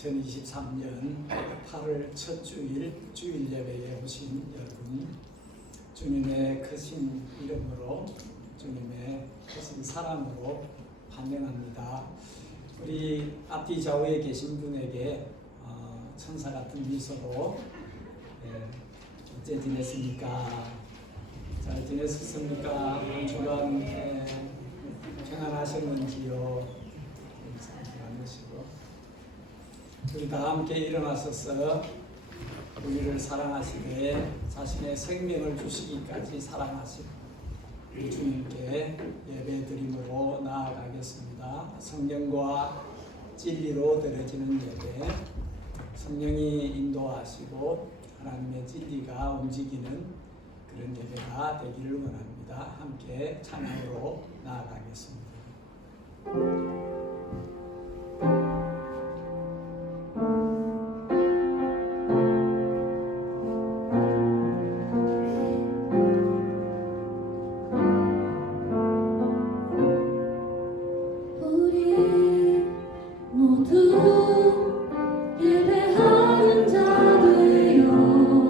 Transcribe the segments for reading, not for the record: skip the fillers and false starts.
2023년 8월 첫 주일 예배에 오신 여러분, 주님의 크신 이름으로, 주님의 크신 사랑으로 환영합니다. 우리 앞뒤 좌우에 계신 분에게 천사 같은 미소로 어째 지냈습니까? 잘 지냈습니까? 한 주간 평안하셨는지요? 우리 다 함께 일어나셔서 우리를 사랑하시되 자신의 생명을 주시기까지 사랑하신 우리 주님께 예배드림으로 나아가겠습니다. 성령과 진리로 드려지는 예배, 성령이 인도하시고 하나님의 진리가 움직이는 그런 예배가 되기를 원합니다. 함께 찬양으로 나아가겠습니다. 예배하는 자 되어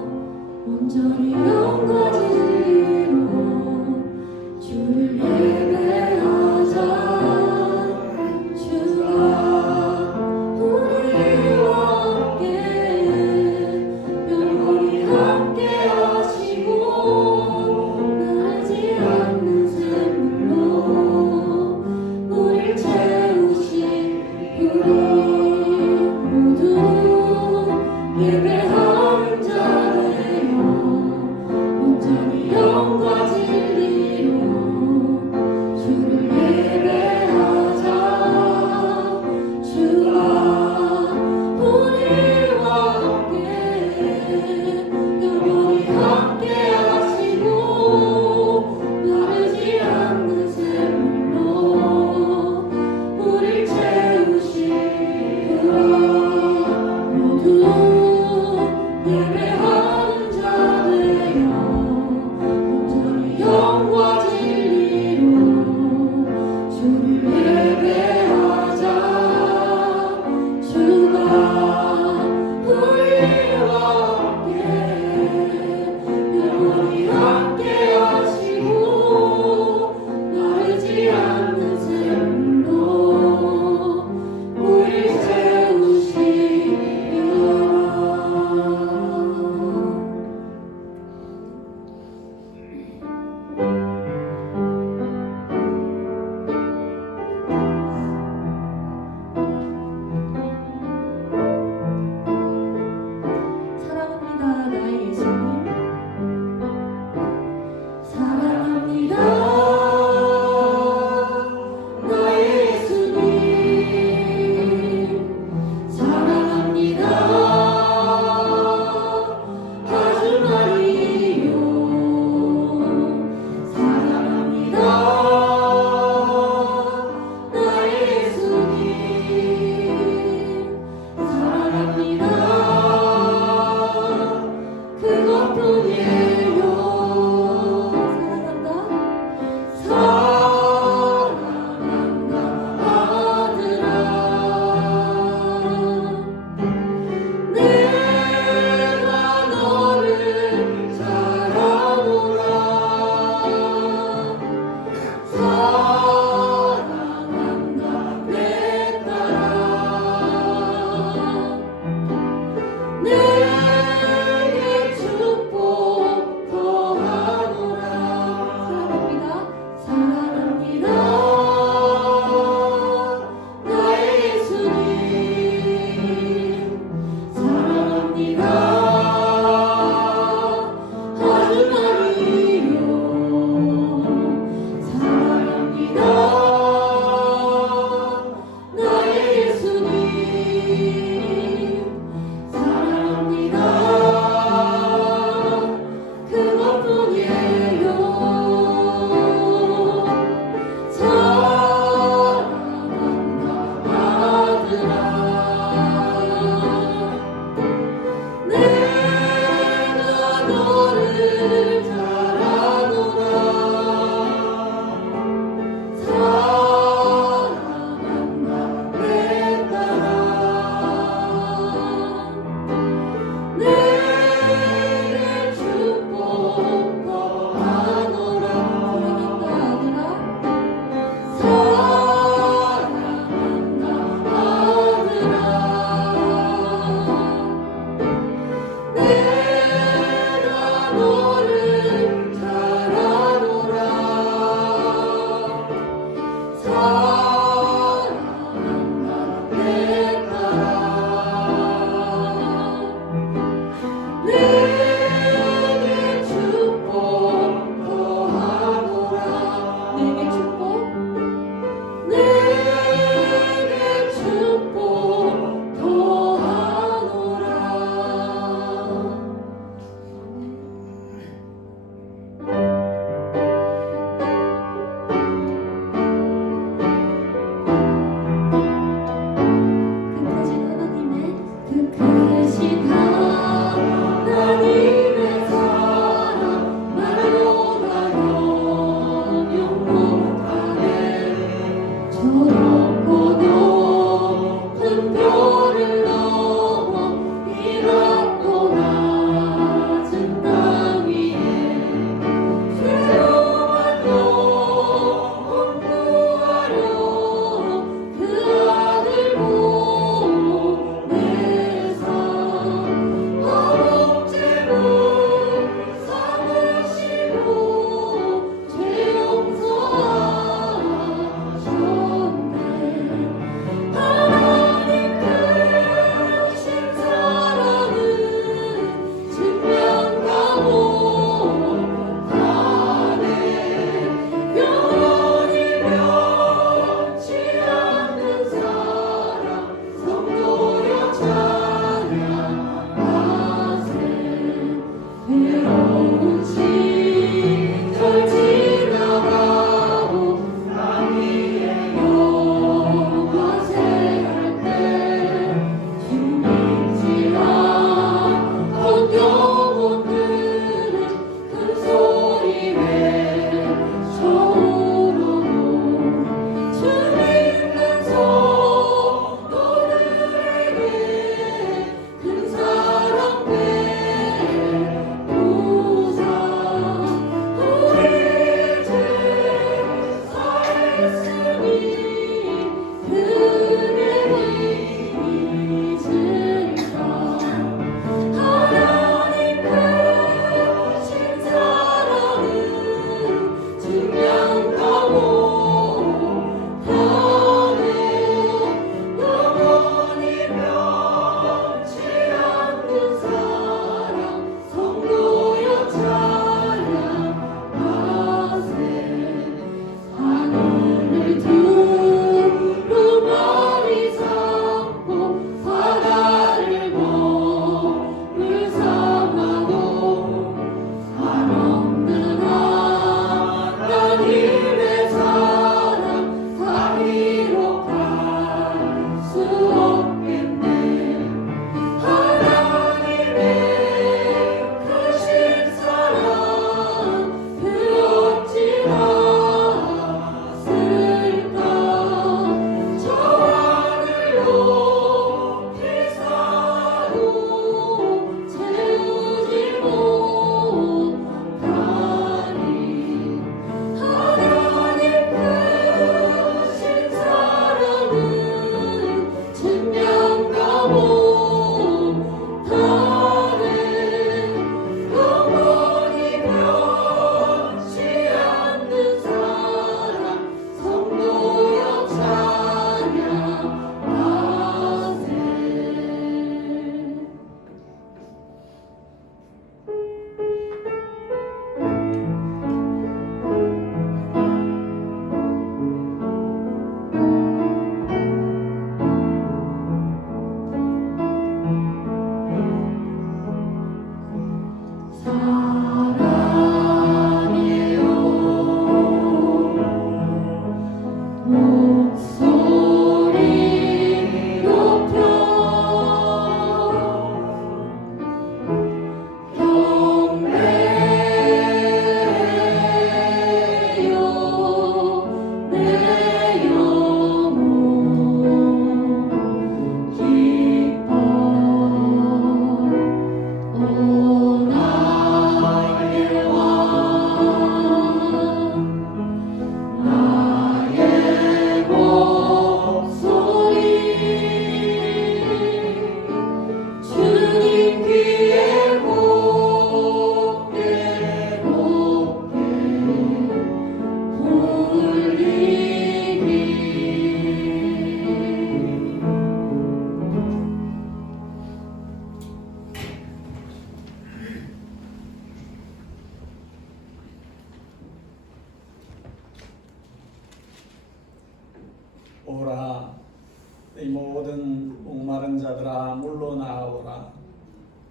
자들아 물러나오라.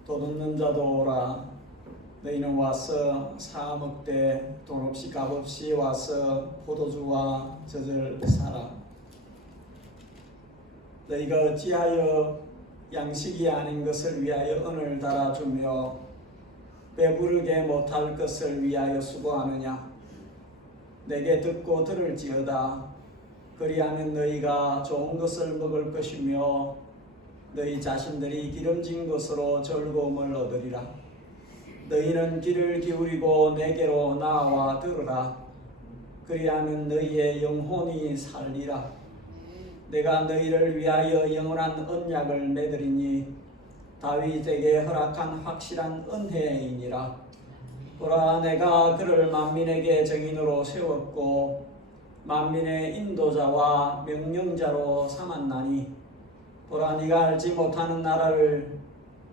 돈 없는 자도 오라. 너희는 와서 사 먹되 돈 없이 값 없이 와서 포도주와 젖을 사라. 너희가 어찌하여 양식이 아닌 것을 위하여 은을 달아주며 배부르게 못할 것을 위하여 수고하느냐. 내게 듣고 들을지어다. 그리하면 너희가 좋은 것을 먹을 것이며 너희 자신들이 기름진 것으로 즐거움을 얻으리라. 너희는 귀를 기울이고 내게로 나와 들으라. 그리하면 너희의 영혼이 살리라. 내가 너희를 위하여 영원한 언약을 맺으리니 다윗에게 허락한 확실한 은혜이니라. 보라, 내가 그를 만민에게 정인으로 세웠고 만민의 인도자와 명령자로 삼았나니 보라, 네가 알지 못하는 나라를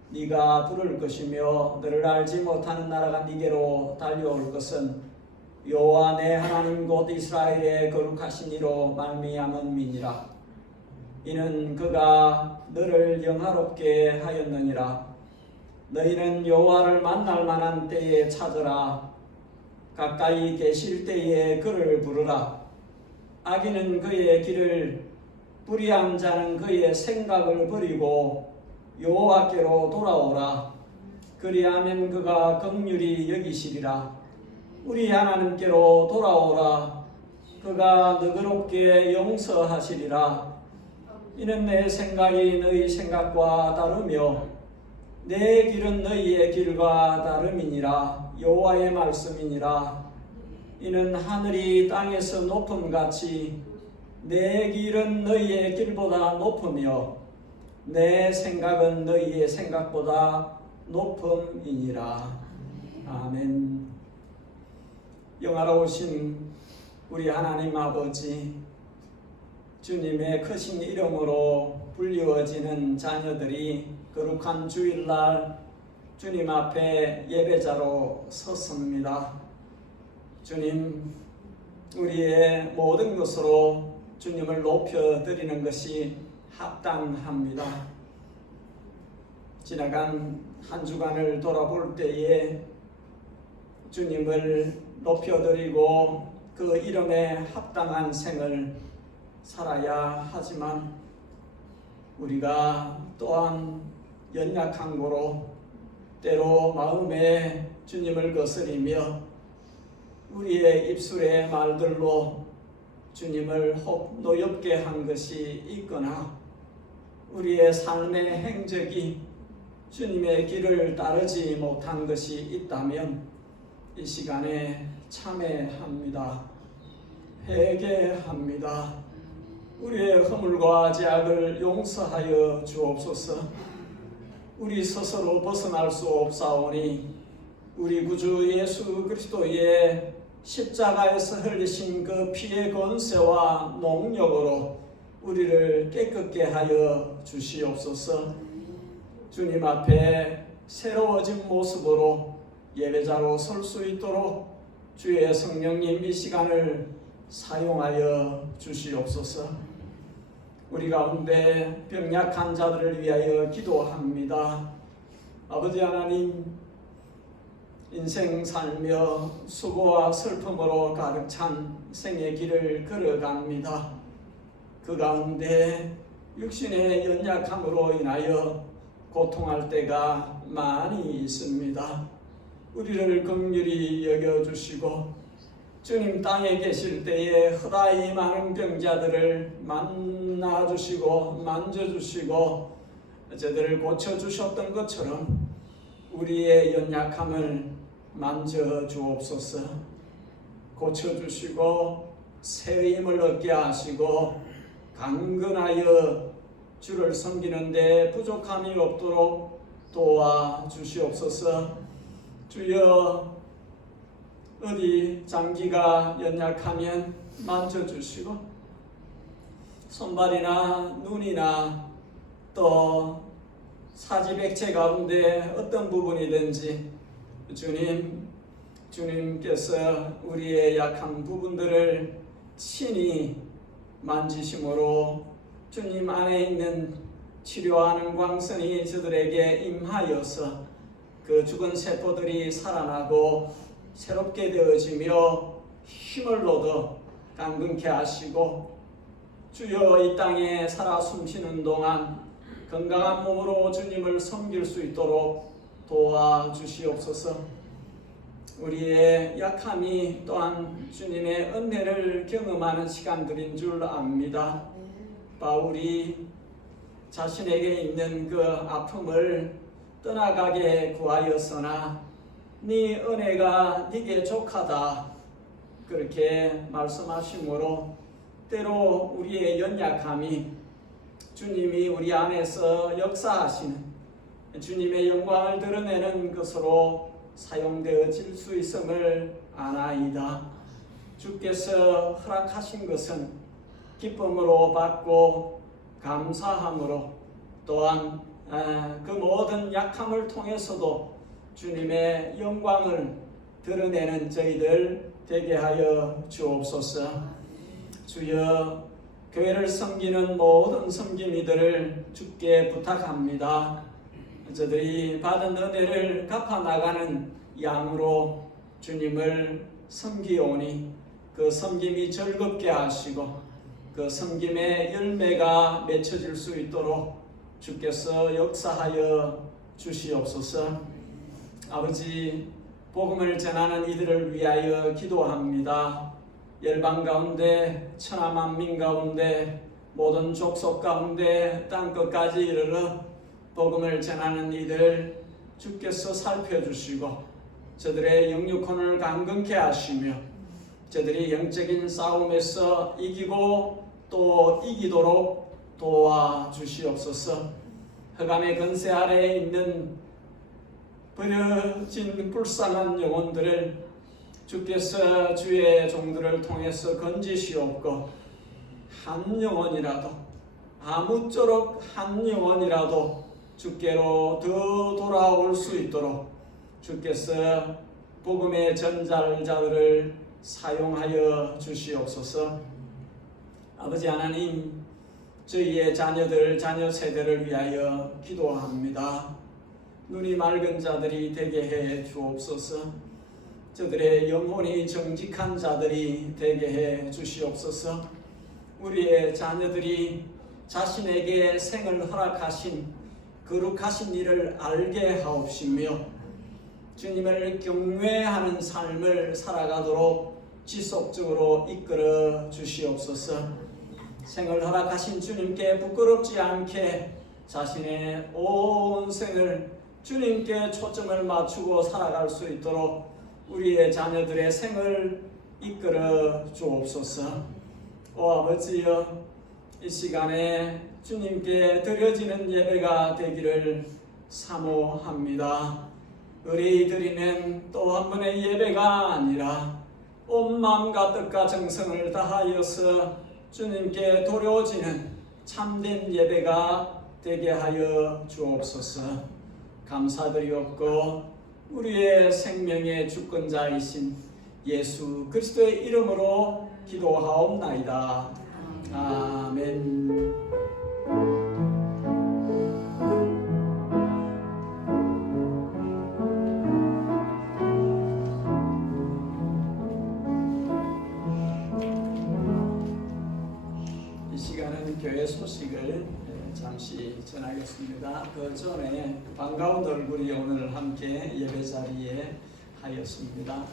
네가 부를 것이며 너를 알지 못하는 나라가 네게로 달려올 것은 여호와 내 하나님 곧 이스라엘의 거룩하신 이로 말미암음이니라. 이는 그가 너를 영화롭게 하였느니라. 너희는 여호와를 만날 만한 때에 찾으라. 가까이 계실 때에 그를 부르라. 악인은 그의 길을, 불의한 자는 그의 생각을 버리고 여호와께로 돌아오라. 그리하면 그가 긍휼히 여기시리라. 우리 하나님께로 돌아오라. 그가 너그럽게 용서하시리라. 이는 내 생각이 너희 생각과 다르며 내 길은 너희의 길과 다름이니라. 여호와의 말씀이니라. 이는 하늘이 땅에서 높음같이 내 길은 너희의 길보다 높으며 내 생각은 너희의 생각보다 높음이니라. 아멘. 영화로우신 우리 하나님 아버지, 주님의 크신 이름으로 불리워지는 자녀들이 거룩한 주일날 주님 앞에 예배자로 섰습니다. 주님, 우리의 모든 것으로 주님을 높여드리는 것이 합당합니다. 지나간 한 주간을 돌아볼 때에 주님을 높여드리고 그 이름에 합당한 생을 살아야 하지만 우리가 또한 연약한 고로 때로 마음에 주님을 거스리며 우리의 입술의 말들로 주님을 혹 노엽게 한 것이 있거나 우리의 삶의 행적이 주님의 길을 따르지 못한 것이 있다면 이 시간에 참회합니다. 회개합니다. 우리의 허물과 죄악을 용서하여 주옵소서. 우리 스스로 벗어날 수 없사오니 우리 구주 예수 그리스도의 십자가에서 흘리신 그 피의 권세와 능력으로 우리를 깨끗게 하여 주시옵소서. 주님 앞에 새로워진 모습으로 예배자로 설 수 있도록 주의 성령님 이 시간을 사용하여 주시옵소서. 우리 가운데 병약한 자들을 위하여 기도합니다. 아버지 하나님, 인생 살며 수고와 슬픔으로 가득 찬 생의 길을 걸어갑니다. 그 가운데 육신의 연약함으로 인하여 고통할 때가 많이 있습니다. 우리를 긍휼히 여겨주시고 주님 땅에 계실 때에 허다히 많은 병자들을 만나주시고 만져주시고 저들을 고쳐주셨던 것처럼 우리의 연약함을 만져주옵소서. 고쳐주시고 새 힘을 얻게 하시고 강건하여 주를 섬기는 데 부족함이 없도록 도와주시옵소서. 주여, 어디 장기가 연약하면 만져주시고 손발이나 눈이나 또 사지백체 가운데 어떤 부분이든지 주님께서 우리의 약한 부분들을 친히 만지심으로 주님 안에 있는 치료하는 광선이 저들에게 임하여서 그 죽은 세포들이 살아나고 새롭게 되어지며 힘을 얻어 강건케 하시고, 주여 이 땅에 살아 숨쉬는 동안 건강한 몸으로 주님을 섬길 수 있도록 도와주시옵소서. 우리의 약함이 또한 주님의 은혜를 경험하는 시간들인 줄 압니다. 바울이 자신에게 있는 그 아픔을 떠나가게 구하였으나 네 은혜가 네게 족하다 그렇게 말씀하심으로, 때로 우리의 연약함이 주님이 우리 안에서 역사하시는 주님의 영광을 드러내는 것으로 사용되어질 수 있음을 아나이다. 주께서 허락하신 것은 기쁨으로 받고 감사함으로, 또한 그 모든 약함을 통해서도 주님의 영광을 드러내는 저희들 되게 하여 주옵소서. 주여, 교회를 섬기는 모든 섬김이들을 주께 부탁합니다. 저들이 받은 은혜를 갚아나가는 양으로 주님을 섬기오니 그 섬김이 즐겁게 하시고 그 섬김의 열매가 맺혀질 수 있도록 주께서 역사하여 주시옵소서. 아버지, 복음을 전하는 이들을 위하여 기도합니다. 열방 가운데, 천하만민 가운데, 모든 족속 가운데 땅끝까지 이르러 복음을 전하는 이들 주께서 살펴주시고 저들의 영육혼을 강건케 하시며 저들이 영적인 싸움에서 이기고 또 이기도록 도와주시옵소서. 흑암의 권세 아래에 있는 버려진 불쌍한 영혼들을 주께서 주의 종들을 통해서 건지시옵고, 한 영혼이라도, 아무쪼록 한 영혼이라도 주께로 더 돌아올 수 있도록 주께서 복음의 전달자들을 사용하여 주시옵소서. 아버지 하나님, 저희의 자녀들, 자녀 세대를 위하여 기도합니다. 눈이 맑은 자들이 되게 해 주옵소서. 저들의 영혼이 정직한 자들이 되게 해 주시옵소서. 우리의 자녀들이 자신에게 생을 허락하신 거룩하신 일을 알게 하옵시며 주님을 경외하는 삶을 살아가도록 지속적으로 이끌어 주시옵소서. 생을 허락하신 주님께 부끄럽지 않게 자신의 온 생을 주님께 초점을 맞추고 살아갈 수 있도록 우리의 자녀들의 생을 이끌어 주옵소서. 오 아버지여, 이 시간에 주님께 드려지는 예배가 되기를 사모합니다. 의뢰이 드리는 또 한 번의 예배가 아니라 온 마음과 뜻과 정성을 다하여서 주님께 드려지는 참된 예배가 되게 하여 주옵소서. 감사드리옵고 우리의 생명의 주권자이신 예수 그리스도의 이름으로 기도하옵나이다. 아멘. 이 시간은 교회 소식을 잠시 전하겠습니다. 그 전에 반가운 얼굴이 오늘 함께 예배 자리에 하였습니다.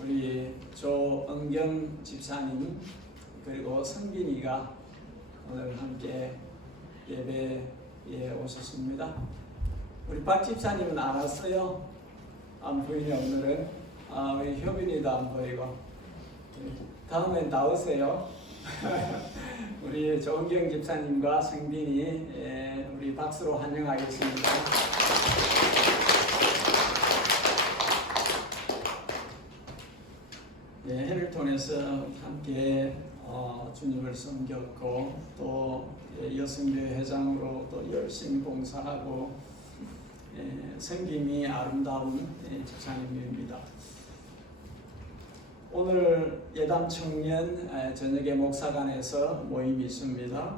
우리 조은경 집사님 그리고 성빈이가 오늘 함께 예배에 오셨습니다. 우리 박 집사님은 알았어요? 안 보이네 오늘은. 우리 효빈이도 안 보이고. 다음엔 나오세요. 우리 조은경 집사님과 성빈이 우리 박수로 환영하겠습니다. 해밀턴에서 함께 주님을 섬겼고 또 여성교회 회장으로 또 열심히 봉사하고 섬김이 아름다운 집사님입니다. 오늘 예담 청년 저녁에 목사관에서 모임이 있습니다.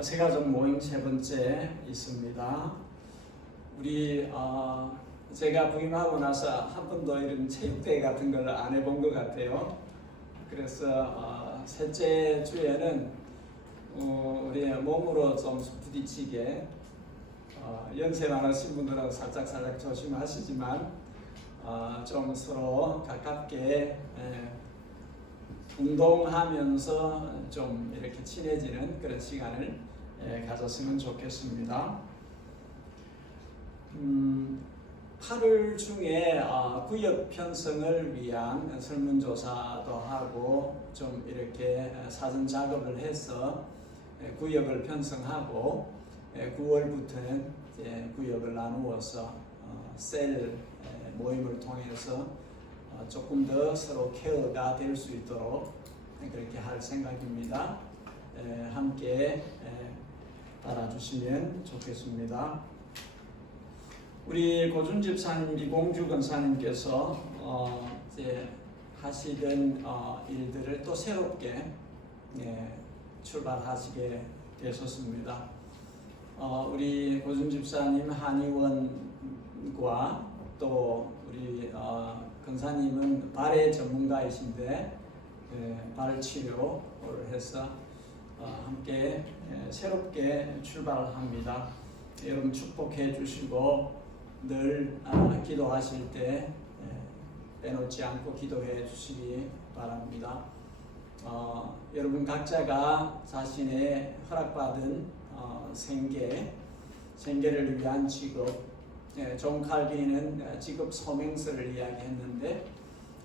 세가족 모임 세 번째 있습니다. 우리 제가 부임하고 나서 한 번도 이런 체육대회 같은 걸 안 해본 것 같아요. 그래서 셋째 주에는 우리 몸으로 좀 부딪히게 연세 많으신 분들은 살짝 조심하시지만 좀 서로 가깝게 운동하면서 좀 이렇게 친해지는 그런 시간을 가졌으면 좋겠습니다. 8월 중에 구역 편성을 위한 설문조사도 하고 좀 이렇게 사전 작업을 해서 구역을 편성하고 9월부터는 이제 구역을 나누어서 셀 모임을 통해서 조금 더 서로 케어가 될 수 있도록 그렇게 할 생각입니다. 함께 따라주시면 좋겠습니다. 우리 고준 집사님, 이공주 권사님께서 이제 하시던 일들을 또 새롭게 출발하시게 되셨습니다. 우리 고준 집사님 한의원과 또 우리 권사님은 발의 전문가이신데 발 치료를 해서 함께 새롭게 출발합니다. 여러분 축복해 주시고 늘 기도하실 때 빼놓지 않고 기도해 주시기 바랍니다. 여러분 각자가 자신의 허락받은 생계를 위한 직업, 존 칼빈은 직업 소명서를 이야기했는데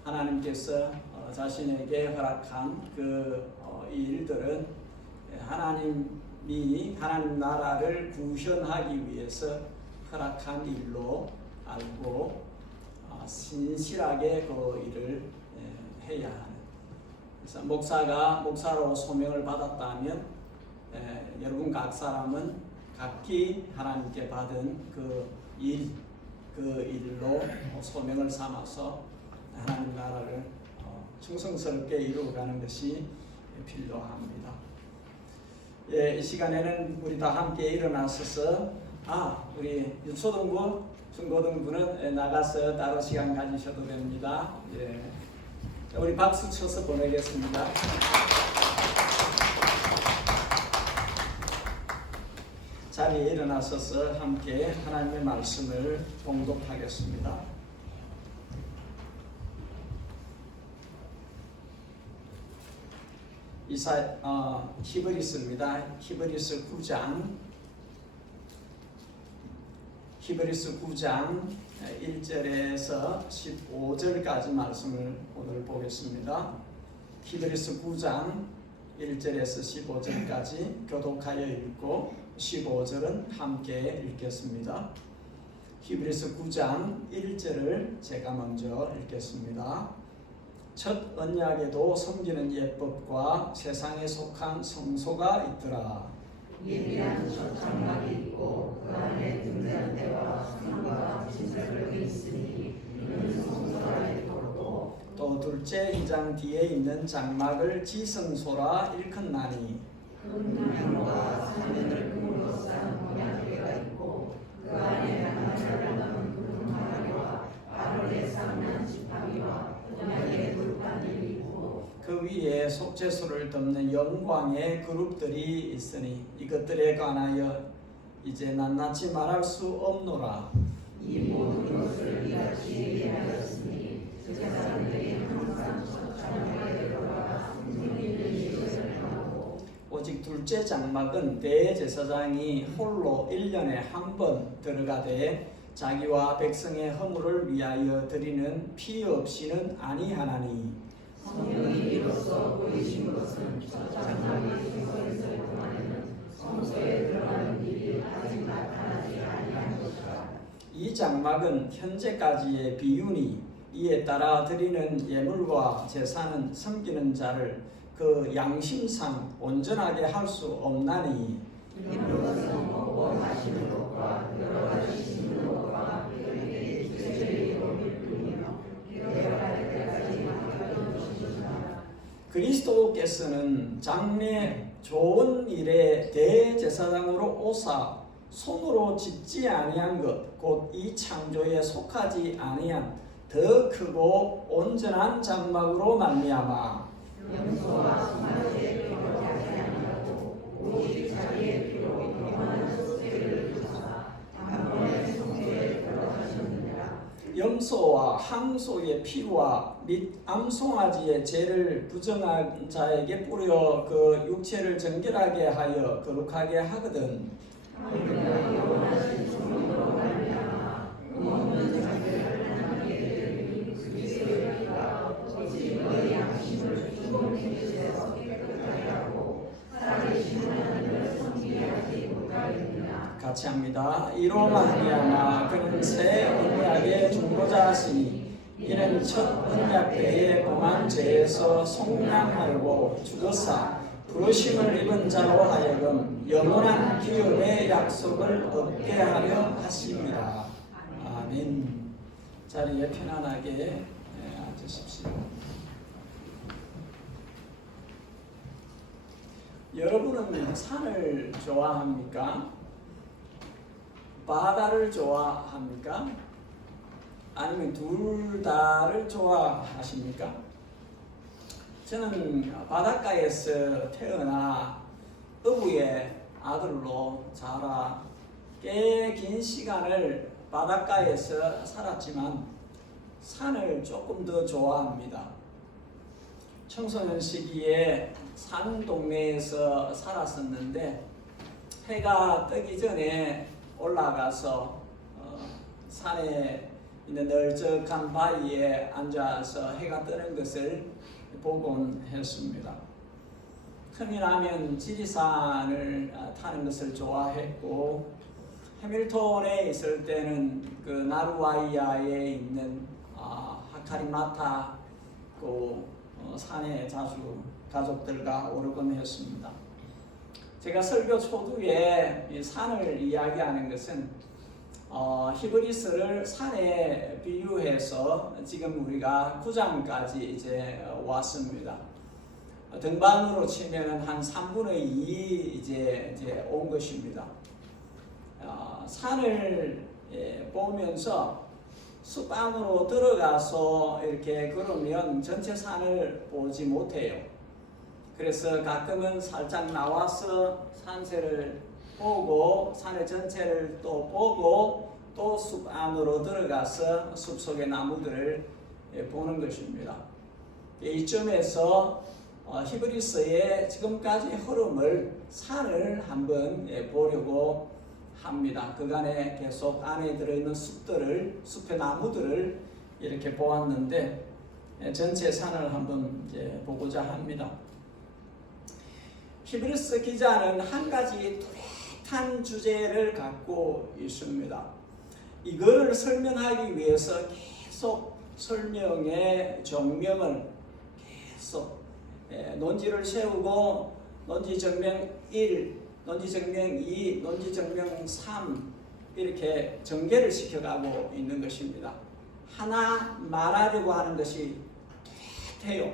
하나님께서 자신에게 허락한 그 일들은 하나님이 하나님 나라를 구현하기 위해서 허락한 일로 알고 신실하게 그 일을 해야 하는. 그래서 목사로 소명을 받았다면 여러분 각 사람은 각기 하나님께 받은 그 일로 소명을 삼아서 하나님 나라를 충성스럽게 이루어가는 것이 필요합니다. 이 시간에는 우리 다 함께 일어나셔서 우리 유초등부, 중고등부는 나가서 따로 시간 가지셔도 됩니다. 우리 박수 쳐서 보내겠습니다. 자리에 일어나셔서 함께 하나님의 말씀을 봉독하겠습니다. 히브리서입니다. 히브리서 9장 1절에서 15절까지 말씀을 오늘 보겠습니다. 히브리서 9장 1절에서 15절까지 교독하여 읽고 15절은 함께 읽겠습니다. 히브리서 9장 1절을 제가 먼저 읽겠습니다. 첫 언약에도 섬기는 예법과 세상에 속한 성소가 있더라. 예비한 첫 장막이 있고 그 안에 등잔대와 상과 진설벽이 있으니 이는 성소라 했고 또 둘째 이장 뒤에 있는 장막을 지성소라 일컫나니 금나무와 산을 금으로 쌓은 언약궤가 있고 그 안에 하나님을 담은 금하리와 아론의 쌍난 지팡이와 언약의 돌판이 있고 그 위에 속죄소를 덮는 영광의 그룹들이 있으니 이것들에 관하여 이제 낱낱이 말할 수 없노라. 이 모든 것을 이같이 얘기하였으니 제사장들이 항상 첫 장막에 들어가 섬기는 예식을 하고 오직 둘째 장막은 대제사장이 홀로 1년에 한 번 들어가되 자기와 백성의 허물을 위하여 드리는 피 없이는 아니하나니 성령이 이로써 보이신 것은 첫 장막이 성소에서 동안에는 성소에 들어가는 일이 아직 나타나지 아니한 것이라. 이 장막은 현재까지의 비유니 이에 따라 드리는 예물과 제사는 섬기는 자를 그 양심상 온전하게 할 수 없나니 이런 것은 먹고 마시는 것과 여러 가지 씹는 것과 그에게 주제의 이름을 뿐이며 되어갈 때까지 맡겨둔 것이니라. 그리스도께서는 장래 좋은 일에 대제사장으로 오사 손으로 짓지 아니한 것 곧 이 창조에 속하지 아니한 더 크고 온전한 장막으로 말미암아 염소와 송아지의 피로 하지 아니하고 오직 자기의 피로 영원한 속죄를 주사 단번에 성소에 들어가셨느니라. 염소와 항소의 피와 및 암송아지의 죄를 부정한 자에게 뿌려 그 육체를 정결하게 하여 거룩하게 하거든. 우리가 영원하신 성령으로 말미암아 없는 자들을 하나님께 드리니 그리스도의 피가 어찌 너희 양심을 주공생에서 깨끗하게 하고 살아계신 하나님을 섬기게 하지 못하겠느냐. 같이 합니다. 이로 말미암아 그는 새 언약의 중보자시니 이는 첫 언약 때에 범한 죄에서 속량하려고 죽으사 부르심을 입은 자로 하여금 영원한 기업의 약속을 얻게 하려 하십니다. 아멘. 자리에 편안하게 앉으십시오. 여러분은 산을 좋아합니까? 바다를 좋아합니까? 아니면 둘 다를 좋아하십니까? 저는 바닷가에서 태어나 어부의 아들로 자라 꽤 긴 시간을 바닷가에서 살았지만 산을 조금 더 좋아합니다. 청소년 시기에 산 동네에서 살았었는데 해가 뜨기 전에 올라가서 산에 있는 널쩍한 바위에 앉아서 해가 뜨는 것을 보곤 했습니다. 틈이 나면 지리산을 타는 것을 좋아했고 해밀턴에 있을 때는 그 나루와이아에 있는 하카리마타 그 산에 자주 가족들과 오르곤 했습니다. 제가 설교 초두에 이 산을 이야기하는 것은 히브리스를 산에 비유해서 지금 우리가 9장까지 이제 왔습니다. 등반으로 치면 한 3분의 2 이제 온 것입니다. 산을 보면서 숲 안으로 들어가서 이렇게 걸으면 전체 산을 보지 못해요. 그래서 가끔은 살짝 나와서 산세를 보고 산의 전체를 또 보고 또 숲 안으로 들어가서 숲 속의 나무들을 보는 것입니다. 이점에서 히브리서의 지금까지 흐름을 산을 한번 보려고 합니다. 그간에 계속 안에 들어있는 숲의 나무들을 이렇게 보았는데 전체 산을 한번 보고자 합니다. 히브리서 기자는 한 가지 뚜렷한 주제를 갖고 있습니다. 이거를 설명하기 위해서 계속 설명의 정명을 계속 논지를 세우고 논지정명 1, 논지정명 2, 논지정명 3 이렇게 전개를 시켜가고 있는 것입니다. 하나 말하려고 하는 것이 뚜렷해요.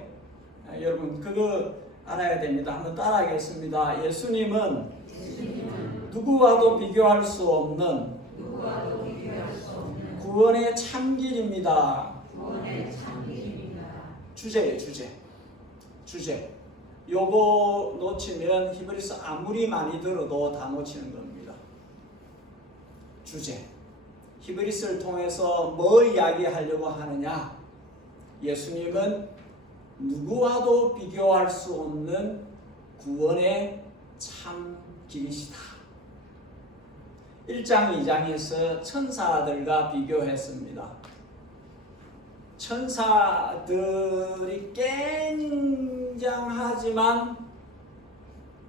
여러분 그거 알아야 됩니다. 한번 따라하겠습니다. 예수님은 누구와도 비교할 수 없는 구원의 참길입니다. 주제예요, 주제. 요거 놓치면 히브리서 아무리 많이 들어도 다 놓치는 겁니다. 주제. 히브리서를 통해서 뭐 이야기하려고 하느냐? 예수님은 누구와도 비교할 수 없는 구원의 참 길이시다. 1장, 2장에서 천사들과 비교했습니다. 천사들이 굉장하지만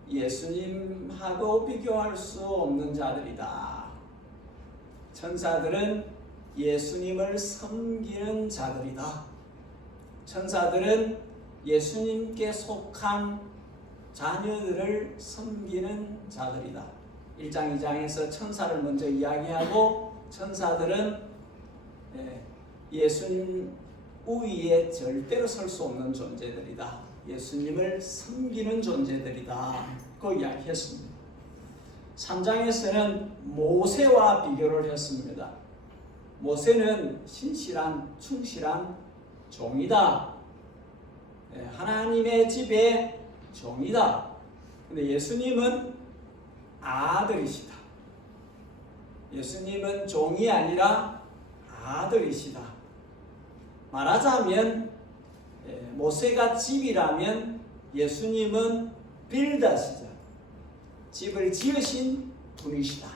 예수님하고 비교할 수 없는 자들이다. 천사들은 예수님을 섬기는 자들이다. 천사들은 예수님께 속한 자녀들을 섬기는 자들이다. 1장, 2장에서 천사를 먼저 이야기하고 천사들은 예수님 우위에 절대로 설 수 없는 존재들이다. 예수님을 섬기는 존재들이다. 그 이야기했습니다. 3장에서는 모세와 비교를 했습니다. 모세는 신실한 충실한 종이다. 하나님의 집의 종이다. 근데 예수님은 아들이시다. 예수님은 종이 아니라 아들이시다. 말하자면 모세가 집이라면 예수님은 빌더시죠. 집을 지으신 분이시다.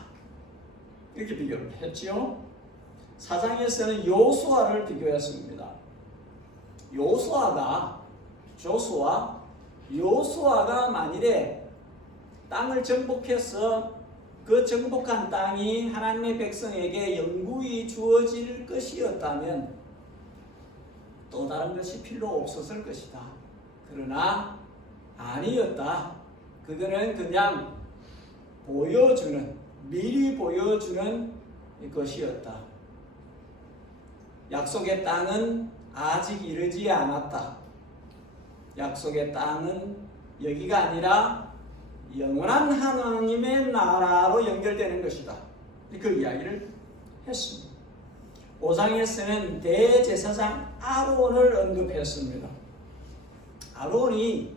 이렇게 비교를 했죠. 4장에서는 요수아를 비교했습니다. 요수아가 만일에 땅을 정복해서 그 정복한 땅이 하나님의 백성에게 영구히 주어질 것이었다면 또 다른 것이 필요 없었을 것이다. 그러나 아니었다. 그거는 그냥 미리 보여주는 것이었다. 약속의 땅은 아직 이르지 않았다. 약속의 땅은 여기가 아니라 영원한 하나님의 나라로 연결되는 것이다. 그 이야기를 했습니다. 5장에서는 대제사장 아론을 언급했습니다. 아론이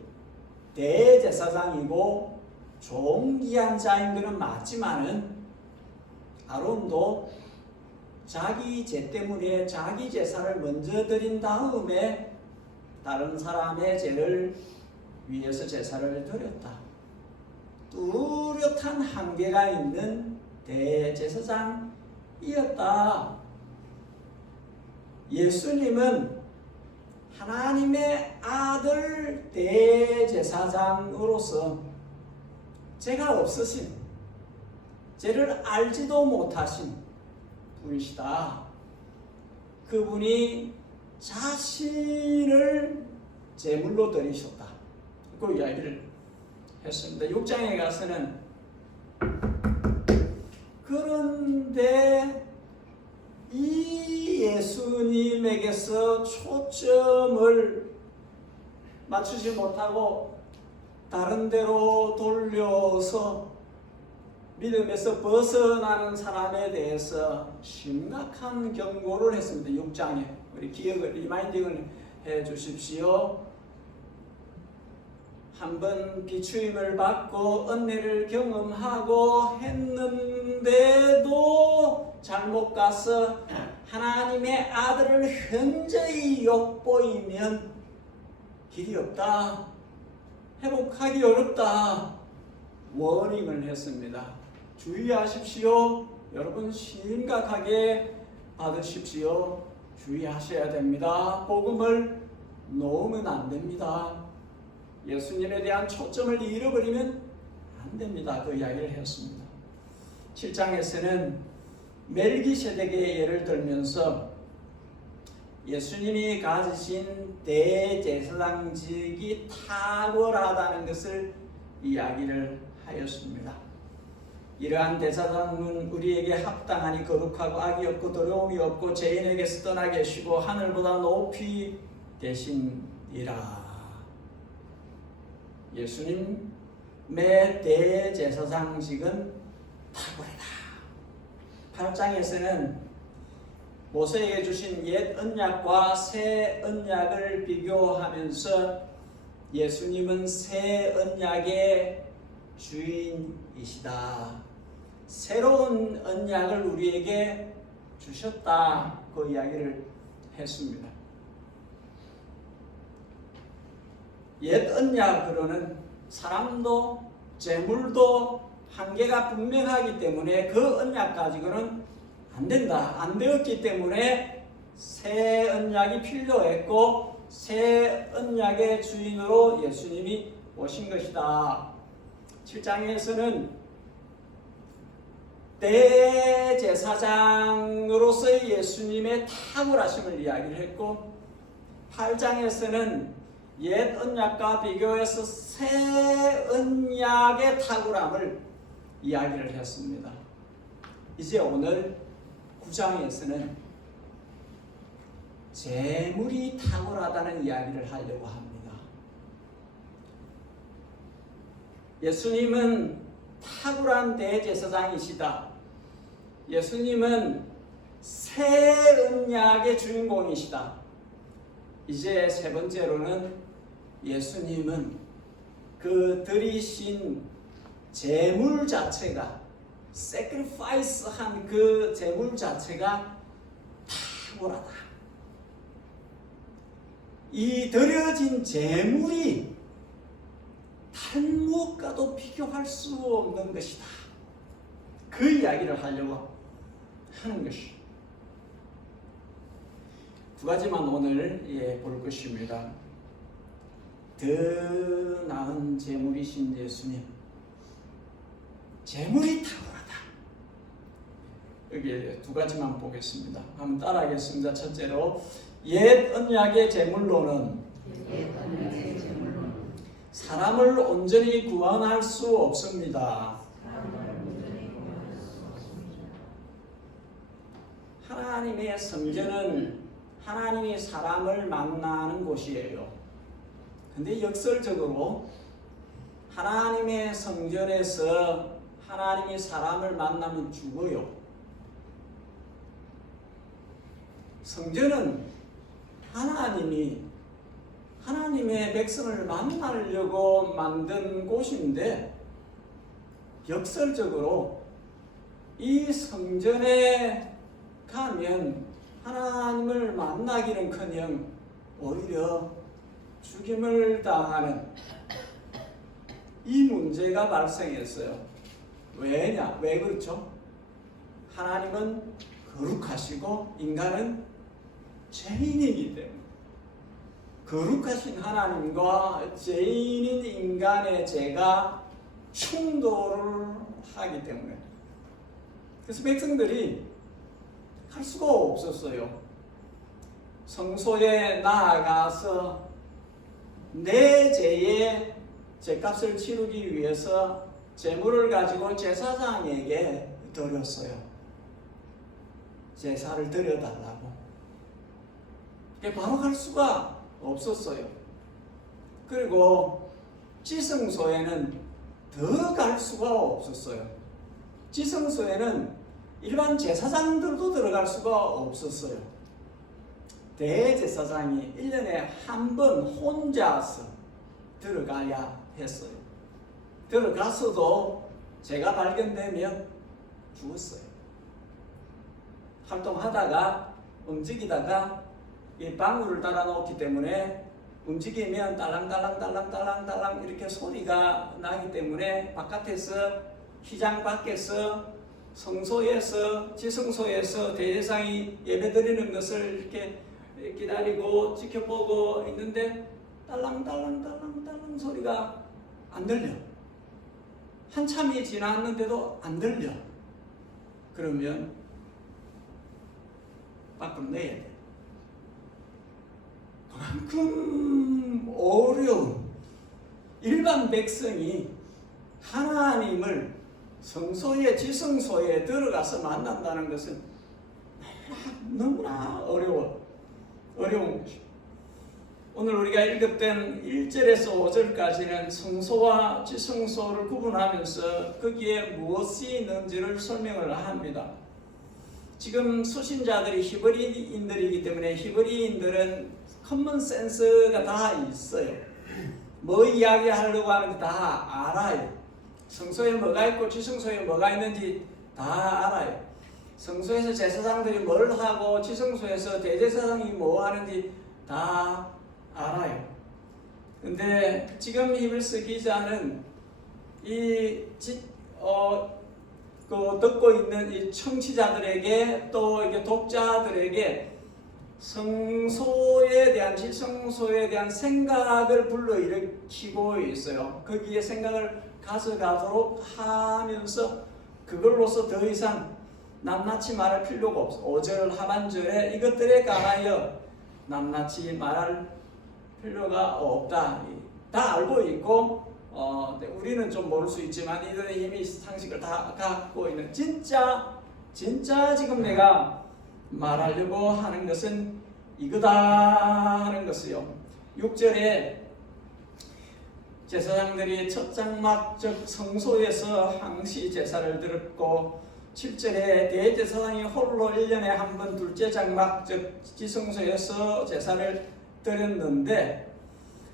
대제사장이고 존귀한 자인 것은 맞지만은 아론도 자기 죄 때문에 자기 제사를 먼저 드린 다음에 다른 사람의 죄를 위해서 제사를 드렸다. 뚜렷한 한계가 있는 대제사장이었다. 예수님은 하나님의 아들 대제사장으로서 죄가 없으신, 죄를 알지도 못하신 분이시다. 그분이 자신을 제물로 드리셨다. 그 이야기를 했습니다. 6장에 가서는 그런데 이 예수님에게서 초점을 맞추지 못하고 다른 데로 돌려서 믿음에서 벗어나는 사람에 대해서 심각한 경고를 했습니다. 6장에 우리 리마인딩을 해 주십시오. 한번 비추임을 받고 은혜를 경험하고 했는데도 잘못 가서 하나님의 아들을 현저히 욕보이면 길이 없다. 회복하기 어렵다. 워닝을 했습니다. 주의하십시오. 여러분 심각하게 받으십시오. 주의하셔야 됩니다. 복음을 놓으면 안 됩니다. 예수님에 대한 초점을 잃어버리면 안 됩니다. 그 이야기를 했습니다. 7장에서는 멜기세덱의 예를 들면서 예수님이 가지신 대제사장직이 탁월하다는 것을 이야기를 하였습니다. 이러한 대제사장은 우리에게 합당하니 거룩하고 악이 없고 더러움이 없고 죄인에게서 떠나 계시고 하늘보다 높이 계시니라. 예수님의 대제사장직은 탁월하다. 8장에서는 모세에게 주신 옛 언약과 새 언약을 비교하면서 예수님은 새 언약의 주인이시다. 새로운 언약을 우리에게 주셨다. 그 이야기를 했습니다. 옛 언약으로는 사람도 재물도 한계가 분명하기 때문에 그 언약 가지고는 안 된다. 안 되었기 때문에 새 언약이 필요했고 새 언약의 주인으로 예수님이 오신 것이다. 7장에서는 대제사장으로서의 예수님의 탁월하심을 이야기를 했고 8장에서는 옛 언약과 비교해서 새 언약의 탁월함을 이야기를 했습니다. 이제 오늘 9장에서는 재물이 탁월하다는 이야기를 하려고 합니다. 예수님은 탁월한 대제사장이시다. 예수님은 새 언약의 주인공이시다. 이제 세 번째로는 예수님은 그 드리신 제물 자체가, sacrifice 한 그 제물 자체가 탁월하다. 이 드려진 제물이 다른 무엇과도 비교할 수 없는 것이다. 그 이야기를 하려고 하는 것이. 두 가지만 오늘 볼 것입니다. 더 나은 제물이신 예수님, 제물이 탁월하다. 여기 두 가지만 보겠습니다. 한번 따라하겠습니다. 첫째로, 옛 언약의 제물로는 사람을 온전히 구원할 수 없습니다. 하나님의 성전은 하나님이 사람을 만나는 곳이에요. 근데 역설적으로 하나님의 성전에서 하나님이 사람을 만나면 죽어요. 성전은 하나님이 하나님의 백성을 만나려고 만든 곳인데, 역설적으로 이 성전에 가면 하나님을 만나기는커녕 오히려 죽임을 당하는 이 문제가 발생했어요. 왜냐? 왜 그렇죠? 하나님은 거룩하시고 인간은 죄인이기 때문에, 거룩하신 하나님과 죄인인 인간의 죄가 충돌을 하기 때문에, 그래서 백성들이 할 수가 없었어요. 성소에 나아가서 내 죄의 죄값을 치르기 위해서 제물을 가지고 제사장에게 드렸어요. 제사를 드려달라고. 바로 갈 수가 없었어요. 그리고 지성소에는 더 갈 수가 없었어요. 지성소에는 일반 제사장들도 들어갈 수가 없었어요. 대제사장이 1년에 한 번 혼자서 들어가야 했어요. 들어가서도 죄가 발견되면 죽었어요. 활동하다가 움직이다가 이 방울을 달아놓기 때문에 움직이면 딸랑딸랑 이렇게 소리가 나기 때문에 바깥에서, 휘장 밖에서, 성소에서, 지성소에서 대제사장이 예배드리는 것을 이렇게 기다리고 지켜보고 있는데 딸랑딸랑 소리가 안 들려. 한참이 지났는데도 안 들려. 그러면 밖으로 내야 돼. 그만큼 어려운, 일반 백성이 하나님을 성소에, 지성소에 들어가서 만난다는 것은 너무나 어려운 것이죠. 오늘 우리가 읽었던 1절에서 5절까지는 성소와 지성소를 구분하면서 거기에 무엇이 있는지를 설명을 합니다. 지금 수신자들이 히브리인들이기 때문에 히브리인들은 커먼 센스가 다 있어요. 뭐 이야기하려고 하는지 다 알아요. 성소에 뭐가 있고 지성소에 뭐가 있는지 다 알아요. 성소에서 제사장들이 뭘 하고 지성소에서 대제사장이 뭐 하는지 다 알아요. 근데 지금 히브리서 기자는 듣고 있는 이 청취자들에게, 또 이게 독자들에게 성소에 대한, 지성소에 대한 생각을 불러일으키고 있어요. 거기에 생각을 가져가도록 하면서 그걸로서 더 이상 낱낱이 말할 필요가 없어. 5절 하반절에 이것들에 관하여 낱낱이 말할 필요가 없다. 다 알고 있고 우리는 좀 모를 수 있지만 이들의 이미 상식을 다 갖고 있는, 진짜 지금 내가 말하려고 하는 것은 이거다 하는 것이요. 6절에 제사장들이 첫 장막 즉 성소에서 항시 제사를 드렸고 7절에 대제사장이 홀로 1년에 한 번 둘째 장막 즉 지성소에서 제사를 드렸는데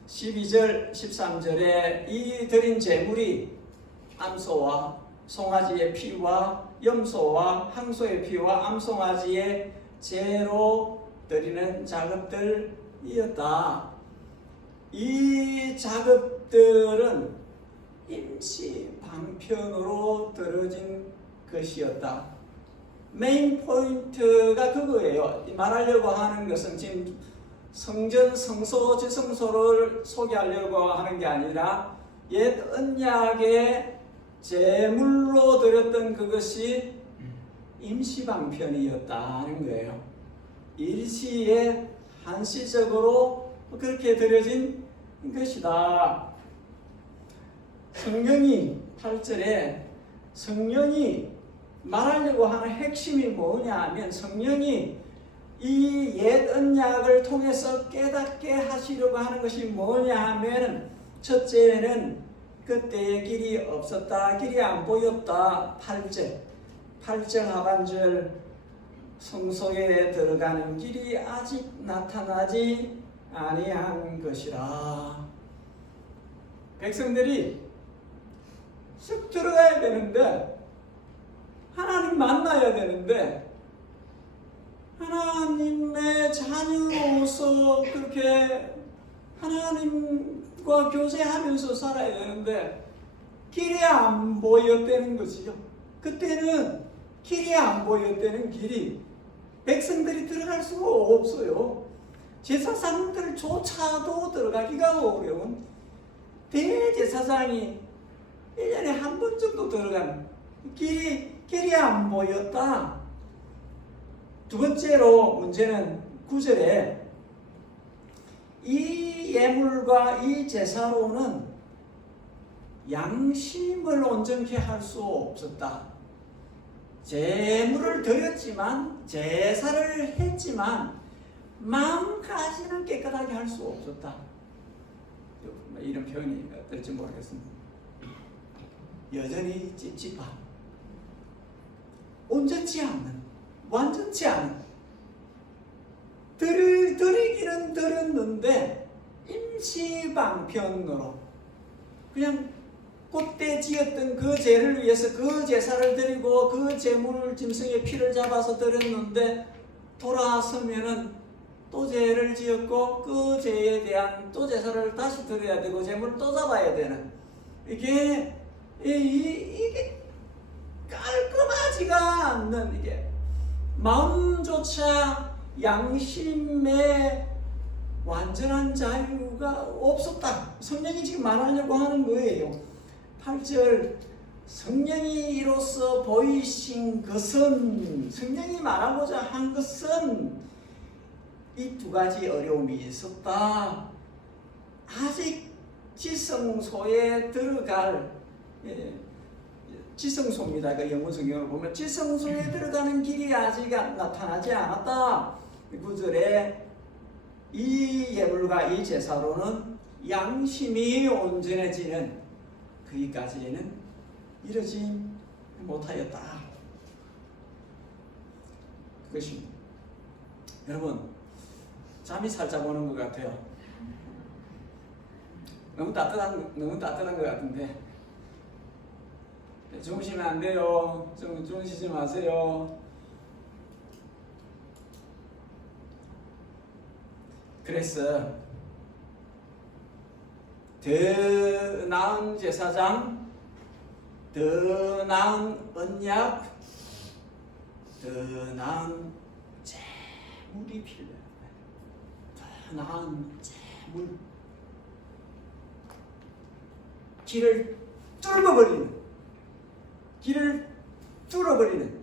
12절 13절에 이 드린 제물이 암소와 송아지의 피와 염소와 항소의 피와 암송아지의 제로 드리는 작업들이었다. 이 작업들은 임시 방편으로 들어진 것이었다. 메인 포인트가 그거예요. 말하려고 하는 것은 지금 성전, 성소, 지성소를 소개하려고 하는 게 아니라 옛 언약의 제물로 드렸던 그것이 임시 방편이었다는 거예요. 일시에 한시적으로 그렇게 드려진 것이다. 성경이 8절에 성령이 말하려고 하는 핵심이 뭐냐 하면 성령이 이 옛 언약을 통해서 깨닫게 하시려고 하는 것이 뭐냐 하면 첫째는 그때의 길이 없었다. 길이 안 보였다. 8절 하반절 성소에 들어가는 길이 아직 나타나지 아니한 것이라. 백성들이 쓱 들어가야 되는데 하나님 만나야 되는데 하나님의 자녀로서 그렇게 하나님과 교제하면서 살아야 되는데 길이 안 보였다는 것이죠. 그때는 길이 안 보였다는 길이 백성들이 들어갈 수가 없어요. 제사장들조차도 들어가기가 어려운 대제사장이 1년에 한 번 정도 들어간 길이 안 보였다. 두 번째로 문제는 9절에 이 예물과 이 제사로는 양심을 온전케 할 수 없었다. 제물을 드렸지만 제사를 했지만 마음까지는 깨끗하게 할 수 없었다. 이런 표현이 어떨지 모르겠습니다. 여전히 찝찝한, 온전치 않는, 완전치 않은, 드리기는 드렸는데 임시방편으로 그냥 그때 지었던 그 죄를 위해서 그 제사를 드리고 그 제물을 짐승의 피를 잡아서 드렸는데 돌아서면은 또 죄를 지었고 그 죄에 대한 또 제사를 다시 드려야 되고 제물을 또 잡아야 되는 이게 깔끔하지가 않는 이게 마음조차 양심의 완전한 자유가 없었다. 성령이 지금 말하려고 하는 거예요. 8절 성령이 이로써 보이신 것은 성령이 말하고자 한 것은 이 두 가지 어려움이 있었다. 아직 지성소에 들어갈 지성소입니다. 그 영문 성경을 보면 지성소에 들어가는 길이 아직 나타나지 않았다. 9절에 이 예물과 이 제사로는 양심이 온전해지는 거기까지는 이르지 못하였다. 그것입니다. 여러분 잠이 살짝 오는 것 같아요. 너무 따뜻한 것 같은데 주무시면 안 돼요. 좀 주무시지 마세요. 그래서 더 나은 제사장, 더 나은 언약, 더 나은 제물이 필요해요. 더 나은 제물. 길을 뚫어버리는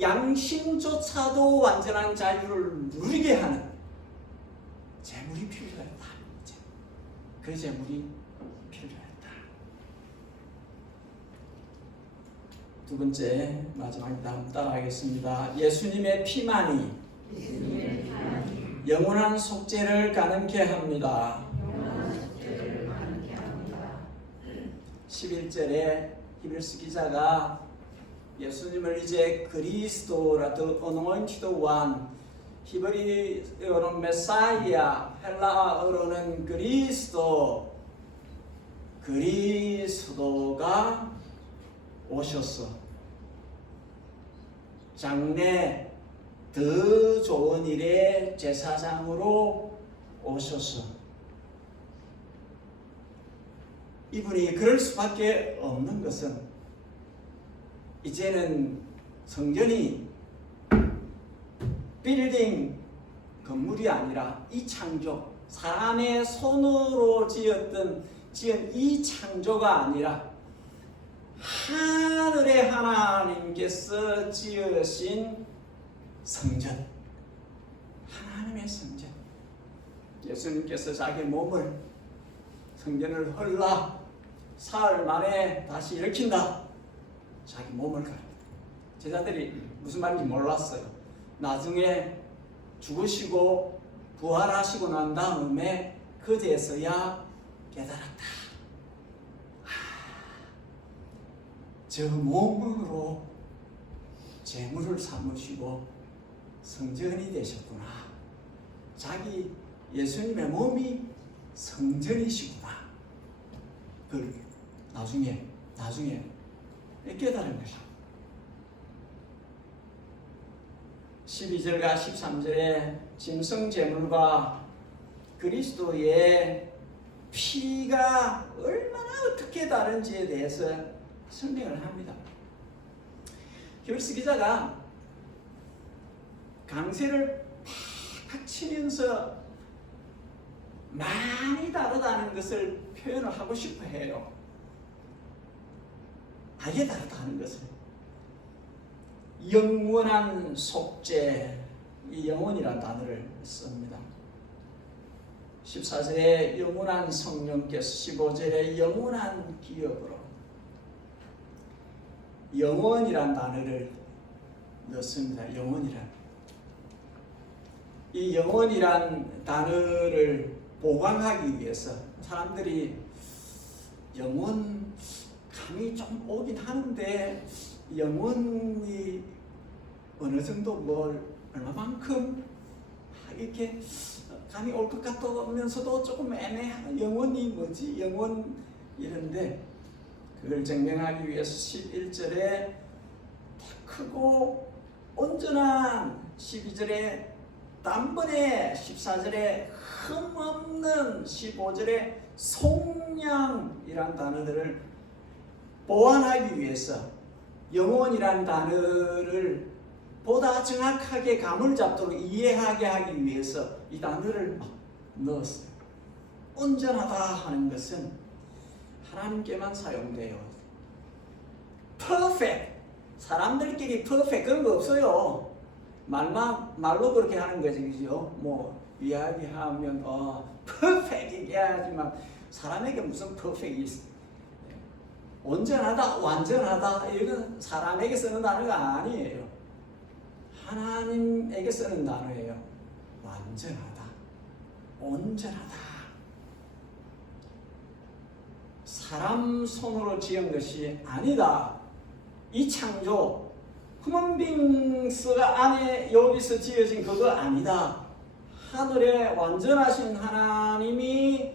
양심조차도 완전한 자유를 누리게 하는 제물이 필요했다. 그 제물이 필요했다. 두 번째 마지막입니다. 따라하겠습니다. 예수님의 피만이 영원한 속죄를 가능케 합니다. 11절에 히브리서 기자가 예수님을 이제 그리스도라 the anointed one, 히브리어로는 메사이아, 헬라어로는 그리스도가 오셨어. 장래 더 좋은 일의 제사장으로 오셨어. 이분이 그럴 수밖에 없는 것은 이제는 성전이 빌딩 건물이 아니라 이 창조, 사람의 손으로 지은 이 창조가 아니라 하늘의 하나님께서 지으신 성전, 하나님의 성전. 예수님께서 자기 몸을, 성전을 헐라 사흘 만에 다시 일으킨다. 자기 몸을 가릅니다. 제자들이 무슨 말인지 몰랐어요. 나중에 죽으시고 부활하시고 난 다음에 그제서야 깨달았다. 저 몸으로 재물을 삼으시고 성전이 되셨구나. 자기 예수님의 몸이 성전이시구나. 그걸 나중에 깨달은 거죠. 12절과 13절에 짐승제물과 그리스도의 피가 얼마나 어떻게 다른지에 대해서 설명을 합니다. 히브리서 기자가 강세를 팍 치면서 많이 다르다는 것을 표현을 하고 싶어 해요. 아예 다르다는 것을. 영원한 속죄, 이 영원이라는 단어를 씁니다. 14절에 영원한 성령께서, 15절에 영원한 기업으로 영원이란 단어를 넣습니다. 영원이란. 이 영원이란 단어를 보강하기 위해서 사람들이 영원 감이 좀 오긴 하는데 영원이 어느 정도 뭘 얼마만큼 이렇게 감이 올 것 같으면서도 조금 애매한, 영원이 뭐지? 영원 이런데 그걸 증명하기 위해서 11절에 크고 온전한, 12절에 단번에, 14절에 흠없는, 15절에 속량이란 단어들을 보완하기 위해서 영혼이란 단어를 보다 정확하게 감을 잡도록 이해하게 하기 위해서 이 단어를 막 넣었어요. 온전하다 하는 것은 하나님께만 사용돼요. perfect. 사람들끼리 perfect 그런 거 없어요. 말로 그렇게 하는 거지, 그죠? 뭐 이야기하면 perfect 얘기하지만 사람에게 무슨 perfect이 있어? 온전하다, 완전하다, 이건 사람에게 쓰는 단어가 아니에요. 하나님에게 쓰는 단어예요. 완전하다, 온전하다. 사람 손으로 지은 것이 아니다. 이 창조, 휴먼빙스가 안에 여기서 지어진 그거 아니다. 하늘에 완전하신 하나님이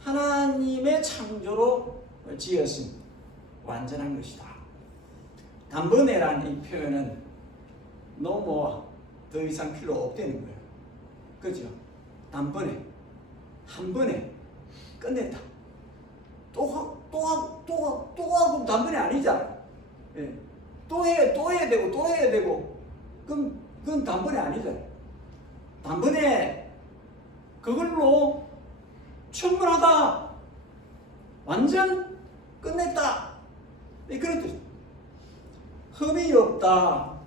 하나님의 창조로 지으신 완전한 것이다. 단번에라는 이 표현은 너무 더 이상 필요 없다는 거예요. 그죠? 단번에, 한 번에 끝냈다. 또 하고 단번에 아니잖아. 예. 또 해야 되고 그건 단번에 아니잖아. 단번에 그걸로 충분하다, 완전 끝냈다, 그런 뜻. 흠이 없다.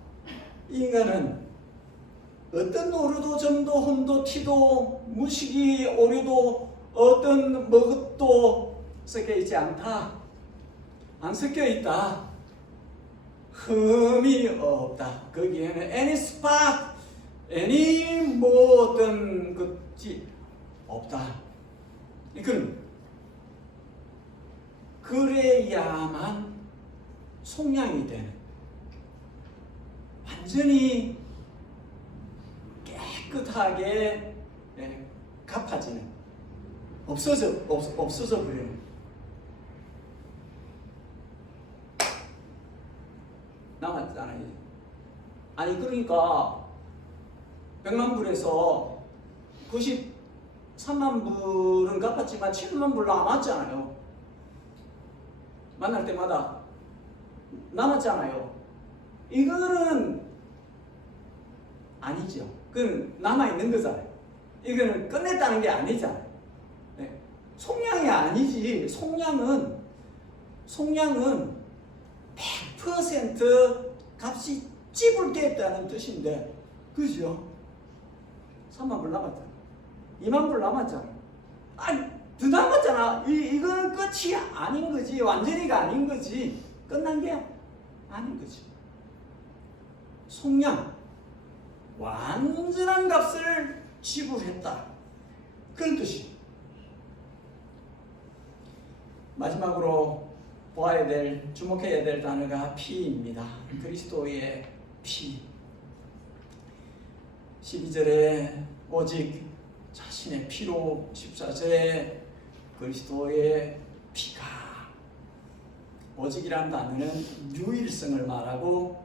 인간은 어떤 노루도 점도 흠도 티도 무식이 오류도 어떤 먹것도 섞여 있지 않다. 안 섞여 있다. 흠이 없다. 거기에는 any spot, any 모든 것이 없다. 그래야만 속량이 되는, 완전히 깨끗하게 갚아지는, 없어져 버리는. 남았잖아요. 아니 그러니까 100만 불에서 93만 불은 갚았지만 7만 불 남았잖아요. 만날 때마다 남았잖아요. 이거는 아니죠. 그건 남아있는 거잖아요. 이거는 끝냈다는 게 아니잖아요. 네. 속량이 아니지. 속량은 100% 값이 지불됐다는 뜻인데, 그죠? 3만 불 남았잖아. 2만 불 남았잖아. 아니, 더 남았잖아. 이거는 끝이 아닌 거지. 완전히가 아닌 거지. 끝난 게 아닌 거지. 속량. 완전한 값을 지불했다. 그런 뜻이. 마지막으로 주목해야 될 단어가 피입니다. 그리스도의 피. 12절에 오직 자신의 피로, 14절에 그리스도의 피가. 오직이란 단어는 유일성을 말하고,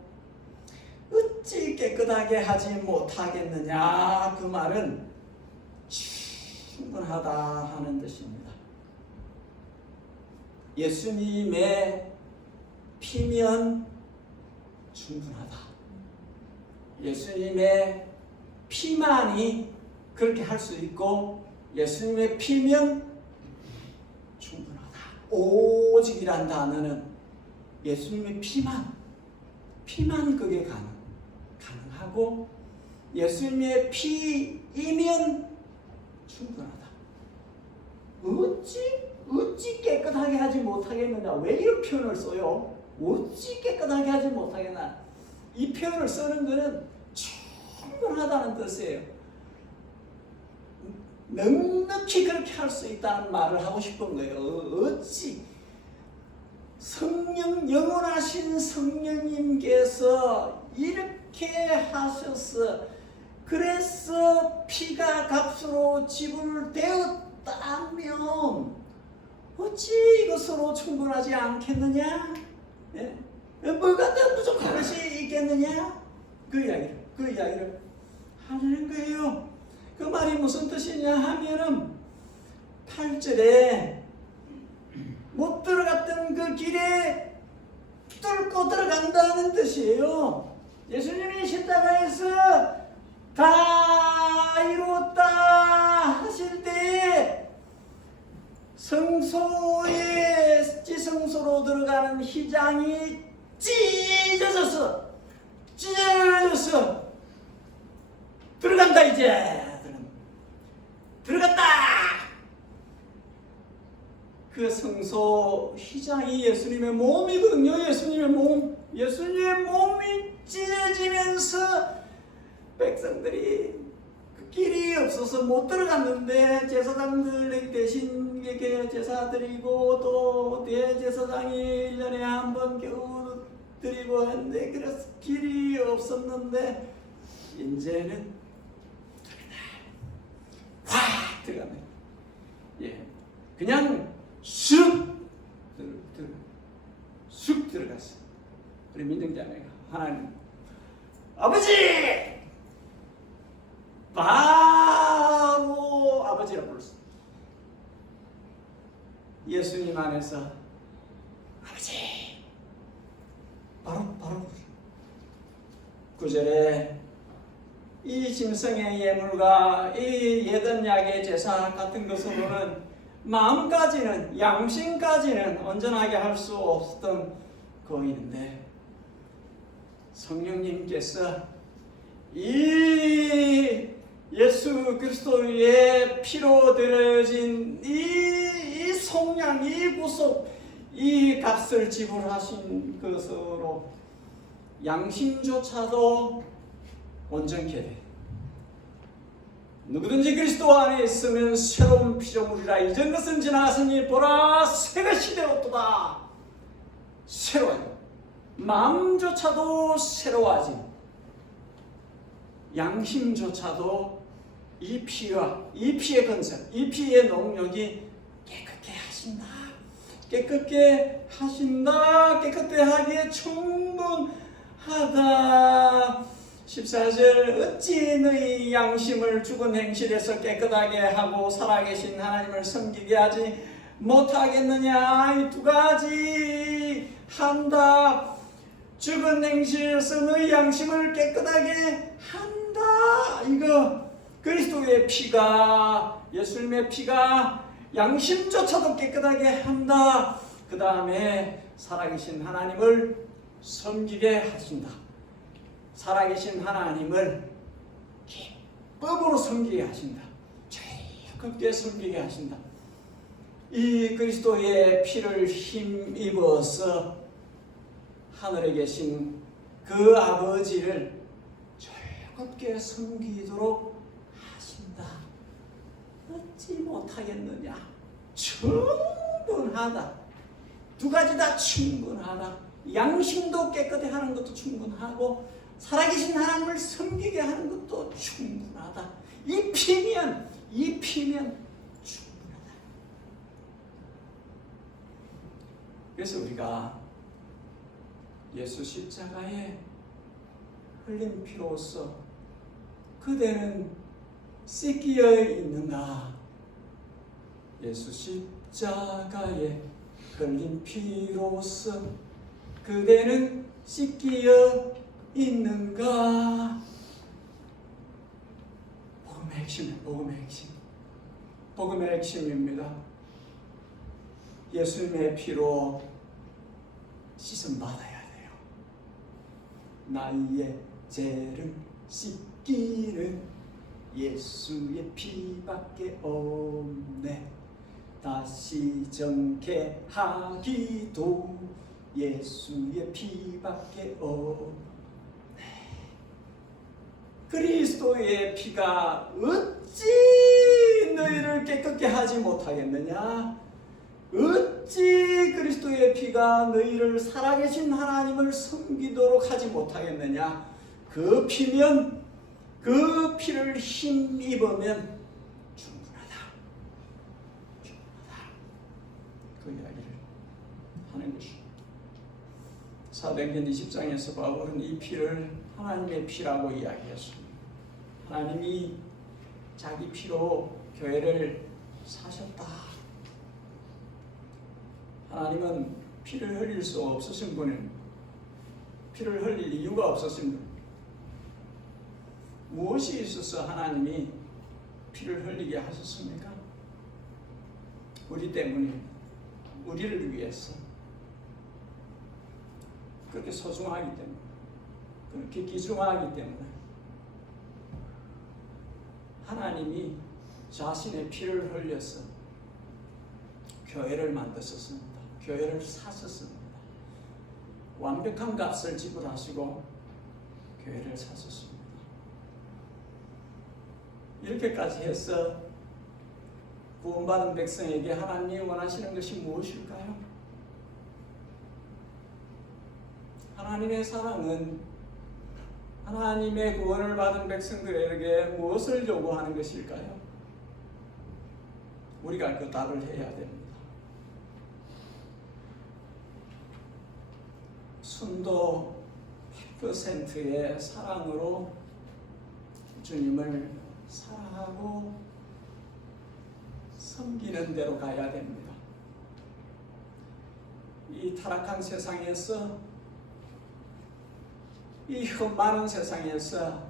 어찌 깨끗하게 하지 못하겠느냐, 그 말은 충분하다 하는 뜻입니다. 예수님의 피면 충분하다. 예수님의 피만이 그렇게 할 수 있고, 예수님의 피면 충분하다. 오직이란 단어는 예수님의 피만 그게 가능하고, 예수님의 피이면 충분하다. 어찌 깨끗하게 하지 못하겠느냐? 왜 이런 표현을 써요? 어찌 깨끗하게 하지 못하겠나? 이 표현을 쓰는 것은 충분하다는 뜻이에요. 넉넉히 그렇게 할 수 있다는 말을 하고 싶은 거예요. 어찌 영원하신 성령님께서 이렇게 하셔서, 그래서 피가 값으로 지불되었다면 어찌 이것으로 충분하지 않겠느냐? 예? 뭐가 더 부족한 것이 있겠느냐? 그 이야기를 하는 거예요. 그 말이 무슨 뜻이냐 하면은 8절에 못 들어갔던 그 길에 뚫고 들어간다는 뜻이에요. 예수님이 십자가에서 다 이루었다 하실 때 지성소로 들어가는 휘장이 찢어져서 들어간다. 이제 들어갔다. 그 성소 휘장이 예수님의 몸이거든요. 예수님의 몸이 찢어지면서 백성들이 그 길이 없어서 못 들어갔는데, 제사장들 대신 제사 드리고 또 대제사장이 1년에 한 번 겨우 드리고 했는데, 그래서 길이 없었는데 이제는 확 들어가네. 예, 그냥 쑥 들어갔어. 우리 민정자매가 하나님 아버지, 바로 아버지라 불렀어. 예수님 안에서 아버지, 바로 9절에 이 짐승의 예물과 이 예전약의 제사 같은 것으로는 마음까지는, 양심까지는 온전하게 할 수 없었던 거인인데, 성령님께서 이 예수 그리스도의 피로 들어진 이 속량, 이 구속, 이 값을 지불하신 것으로 양심조차도 온전케 돼. 누구든지 그리스도 안에 있으면 새로운 피조물이라. 이전 것은 지나갔으니 보라 새 것이 되었도다. 새로워요. 마음조차도 새로워진, 양심조차도 이 피와 이 피의 건설, 이 피의 능력이 깨끗게 하신다. 깨끗게 하신다. 깨끗게 하기에 충분하다. 14절 어찌 너희 양심을 죽은 행실에서 깨끗하게 하고 살아계신 하나님을 섬기게 하지 못하겠느냐. 이 두 가지 한다. 죽은 행실에서 너희 양심을 깨끗하게 한다. 이거 그리스도의 피가, 예수님의 피가 양심조차도 깨끗하게 한다. 그 다음에 살아계신 하나님을 섬기게 하신다. 살아계신 하나님을 기쁨으로 섬기게 하신다. 즐겁게 섬기게 하신다. 이 그리스도의 피를 힘입어서 하늘에 계신 그 아버지를 즐겁게 섬기도록 하신다. 어찌 못하겠느냐. 충분하다. 두 가지 다 충분하다. 양심도 깨끗이 하는 것도 충분하고 살아계신 하나님을 섬기게 하는 것도 충분하다. 이 피면 충분하다. 그래서 우리가 예수 십자가에 흘린 피로써 그대는 씻기어 있는가? 예수 십자가에 흘린 피로써 그대는 씻기어 있는가? 복음의 핵심은 복음의 핵심입니다. 예수님의 피로 씻음 받아야 돼요. 나의 죄를 씻기는 예수의 피밖에 없네. 다시 정케하기도 예수의 피밖에 없네. 그리스도의 피가 어찌 너희를 깨끗게 하지 못하겠느냐? 어찌 그리스도의 피가 너희를 살아계신 하나님을 섬기도록 하지 못하겠느냐? 그 피면, 그 피를 힘입으면 충분하다. 그 이야기를 하는 것입니다. 사도행전 20장에서 바울은 이 피를 하나님의 피라고 이야기했습니다. 하나님이 자기 피로 교회를 사셨다. 하나님은 피를 흘릴 수 없으신 분은, 피를 흘릴 이유가 없으신 분, 무엇이 있어서 하나님이 피를 흘리게 하셨습니까? 우리 때문에, 우리를 위해서. 그렇게 소중하기 때문에, 그렇게 귀중하기 때문에 하나님이 자신의 피를 흘려서 교회를 만드셨습니다. 교회를 사셨습니다. 완벽한 값을 지불하시고 교회를 사셨습니다. 이렇게까지 해서 구원받은 백성에게 하나님이 원하시는 것이 무엇일까요? 하나님의 사랑은 하나님의 구원을 받은 백성들에게 무엇을 요구하는 것일까요? 우리가 그 답을 해야 됩니다. 순도 100%의 사랑으로 주님을 사랑하고 섬기는 대로 가야 됩니다. 이 타락한 세상에서, 이 흠많은 세상에서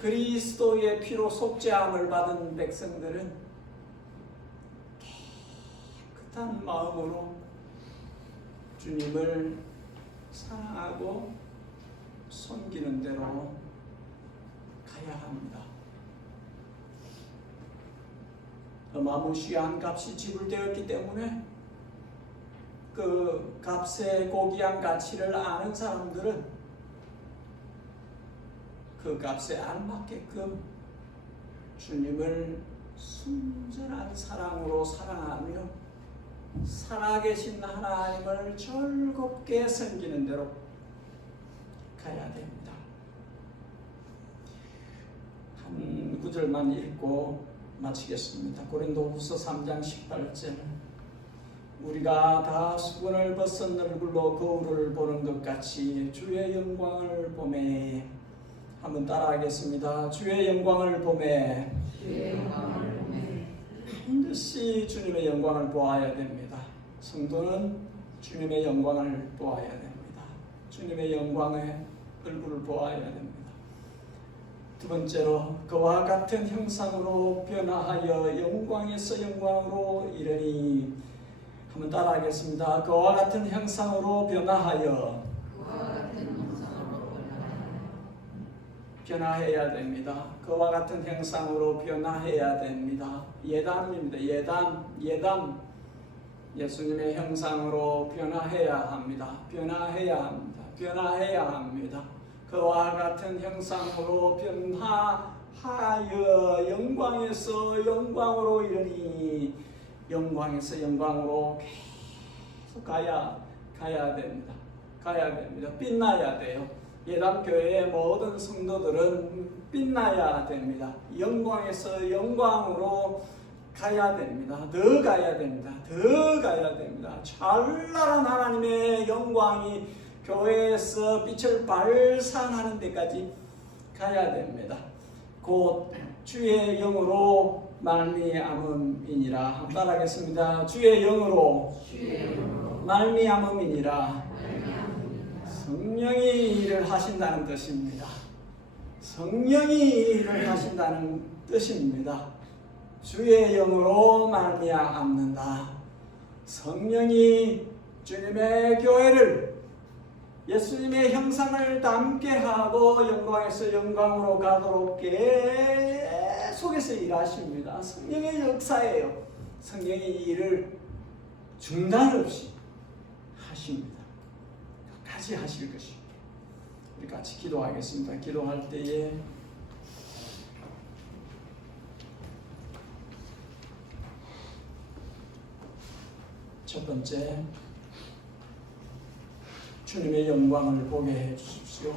그리스도의 피로 속죄함을 받은 백성들은 깨끗한 마음으로 주님을 사랑하고 섬기는 대로 가야 합니다. 어마무시한 값이 지불되었기 때문에 그 값의 고귀한 가치를 아는 사람들은 그 값에 알맞게끔 주님을 순전한 사랑으로 사랑하며 살아계신 하나님을 즐겁게 섬기는 대로 가야 됩니다. 한 구절만 읽고 마치겠습니다. 고린도후서 3장 18절 우리가 다 수건을 벗은 얼굴로 거울을 보는 것 같이 주의 영광을 보매 한번 따라하겠습니다. 주의 영광을 보매 반드시 주님의 영광을 보아야 됩니다. 성도는 주님의 영광을 보아야 됩니다. 주님의 영광의 얼굴을 보아야 됩니다. 두 번째로 그와 같은 형상으로 변화하여 영광에서 영광으로 이르니 한번 따라하겠습니다. 그와 같은 형상으로 변화해야 됩니다. 그와 같은 형상으로 변화해야 됩니다. 예담입니다. 예담. 예수님의 형상으로 변화해야 합니다. 변화해야 합니다. 그와 같은 형상으로 변화하여 영광에서 영광으로 이르니 영광에서 영광으로 계속 가야 됩니다. 빛나야 돼요. 예담교회의 모든 성도들은 빛나야 됩니다. 영광에서 영광으로 가야 됩니다. 더 가야 됩니다. 찬란한 하나님의 영광이 교회에서 빛을 발산하는 데까지 가야 됩니다. 곧 주의 영으로 말미암음이니라. 따라하겠습니다. 주의 영으로 말미암음이니라. 성령이 일을 하신다는 뜻입니다. 주의 영으로 말미암는다. 성령이 주님의 교회를 예수님의 형상을 담게 하고 영광에서 영광으로 가도록 계속해서 일하십니다. 성령의 역사예요. 성령의 일을 중단 없이 하십니다. 끝까지 하실 것입니다. 우리 같이 기도하겠습니다. 기도할 때에 첫 번째, 주님의 영광을 보게 해주십시오.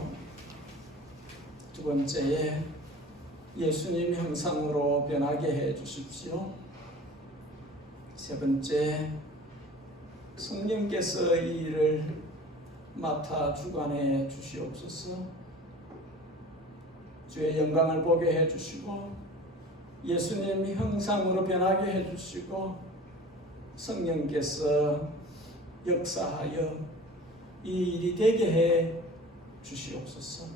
두 번째에 예수님 형상으로 변하게 해주십시오. 세 번째, 성령께서 이 일을 맡아 주관해 주시옵소서. 주의 영광을 보게 해주시고 예수님 형상으로 변하게 해주시고 성령께서 역사하여 이 일이 되게 해 주시옵소서.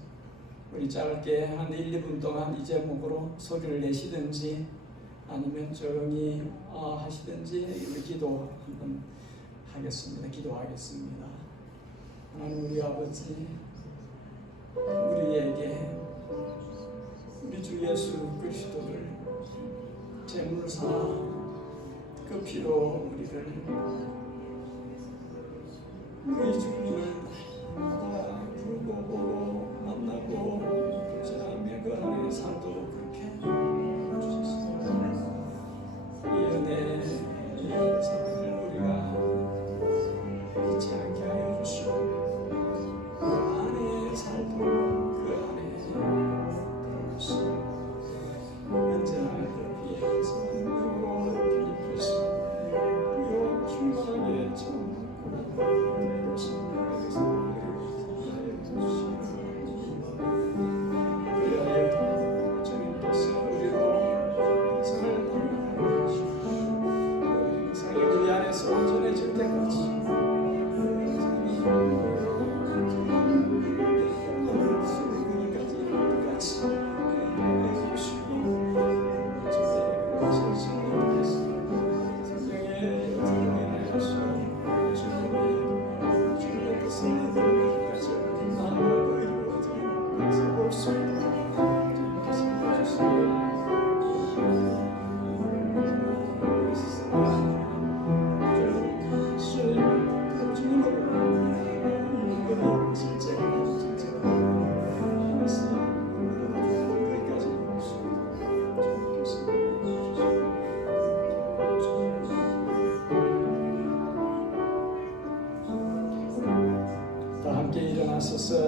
우리 짧게 한 1, 2분 동안 이 제목으로 소리를 내시든지 아니면 조용히 하시든지 우리 기도 한번 하겠습니다. 기도하겠습니다. 하나님 우리 아버지, 우리에게 우리 주 예수 그리스도를 제물사 그 피로 우리를 우리 주님을 부르고 보고 만나고 지나며 그 안에 살도록 그렇게 해주셨습니다. 이 은혜, 이 은사를 우리가 잊지 않게 하여 주시고 그 안에 살도록 그 안에 들어가시고 언제나 그 피에서 능력으로 드리시고 충만하게 참 고맙습니다.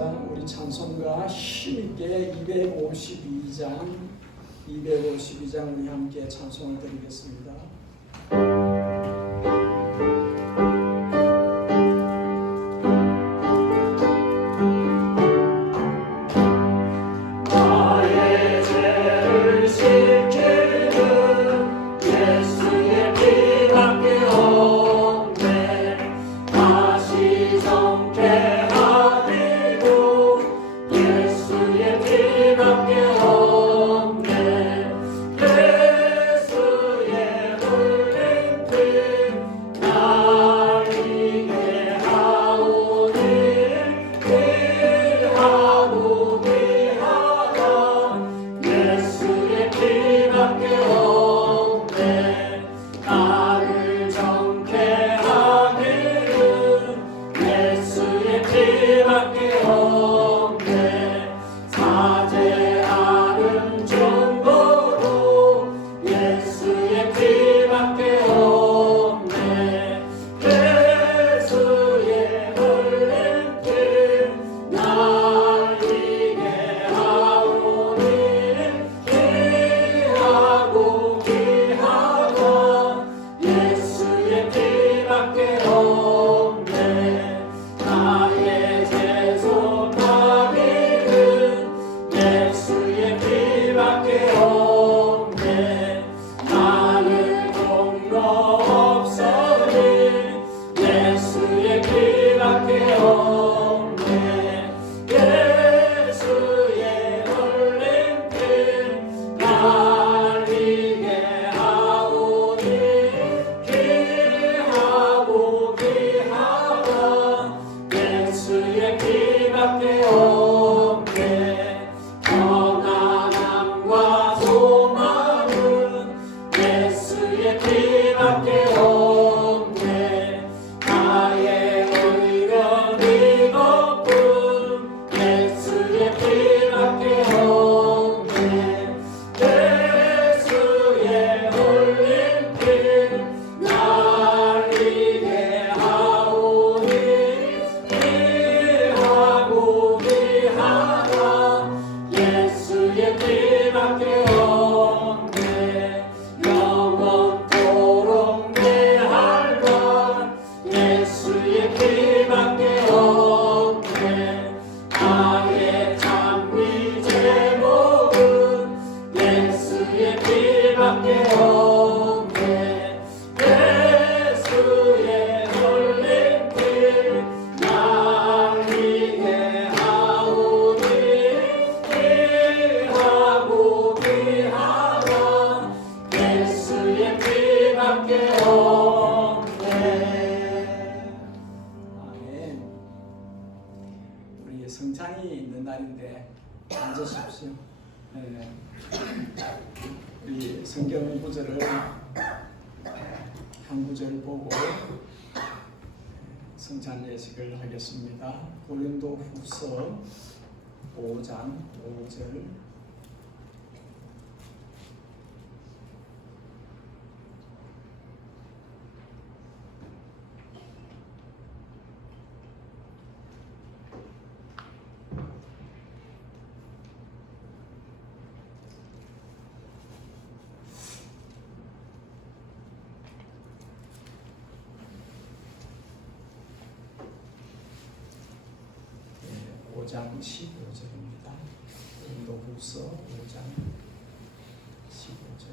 우리 찬송가 힘있게 252장 우리 함께 찬송을 드리겠습니다. 성찬이 있는 날인데 앉으십시오. 네. 우리 성경 구절을 한 구절 보고 성찬 예식을 하겠습니다. 고린도후서 5장 5절. 네, 5장 15절입니다. 고린도후서 5장 15절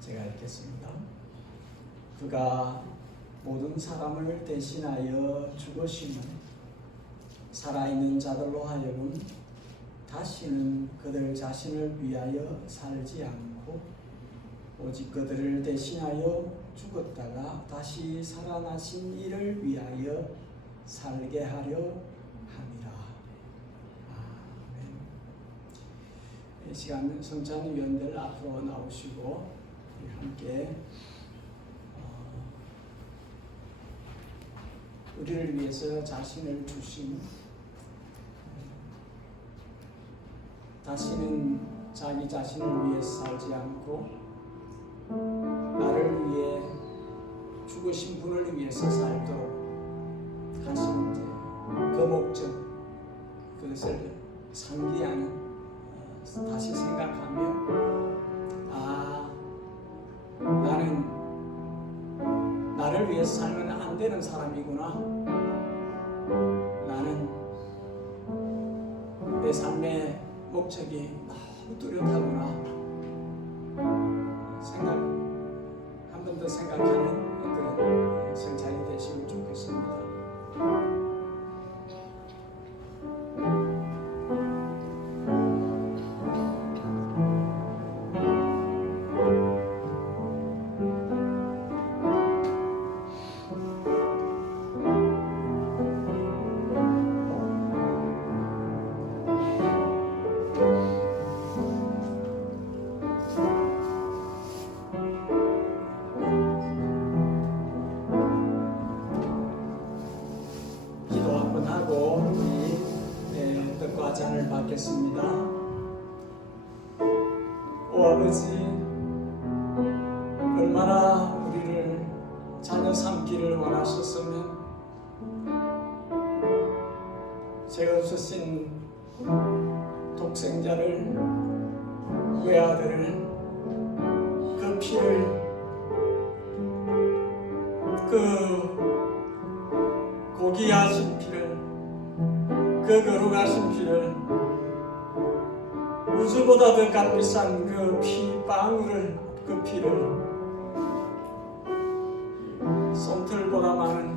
제가 읽겠습니다. 그가 모든 사람을 대신하여 죽으심은 살아있는 자들로 하여금 다시는 그들 자신을 위하여 살지 않고 오직 그들을 대신하여 죽었다가 다시 살아나신 이를 위하여 살게 하려 함이라. 아멘. 이 시간 성찬위원들 앞으로 나오시고 우리 함께 우리를 위해서 자신을 주신, 다시는 자기 자신을 위해 살지 않고 나를 위해 죽으신 분을 위해서 살도록 하신 그 목적, 그것을 상기하는 다시 생각하며 나는 나를 위해서 살면 안 되는 사람이구나. 나는 내 삶의 목적이 너무 뚜렷하구나. 한 번 더 생각하는 그런 성찬이 되시면 좋겠습니다. 잔을 받겠습니다. 오 아버지, 얼마나 우리를 자녀 삼기를 원하셨으면 죄 없으신 독생자를, 외아들을, 그 피를, 그 고귀하신 피를, 그 거룩하신 피를, 우주보다 더 값비싼 그 피방울을, 그 피를, 솜털보다 많은,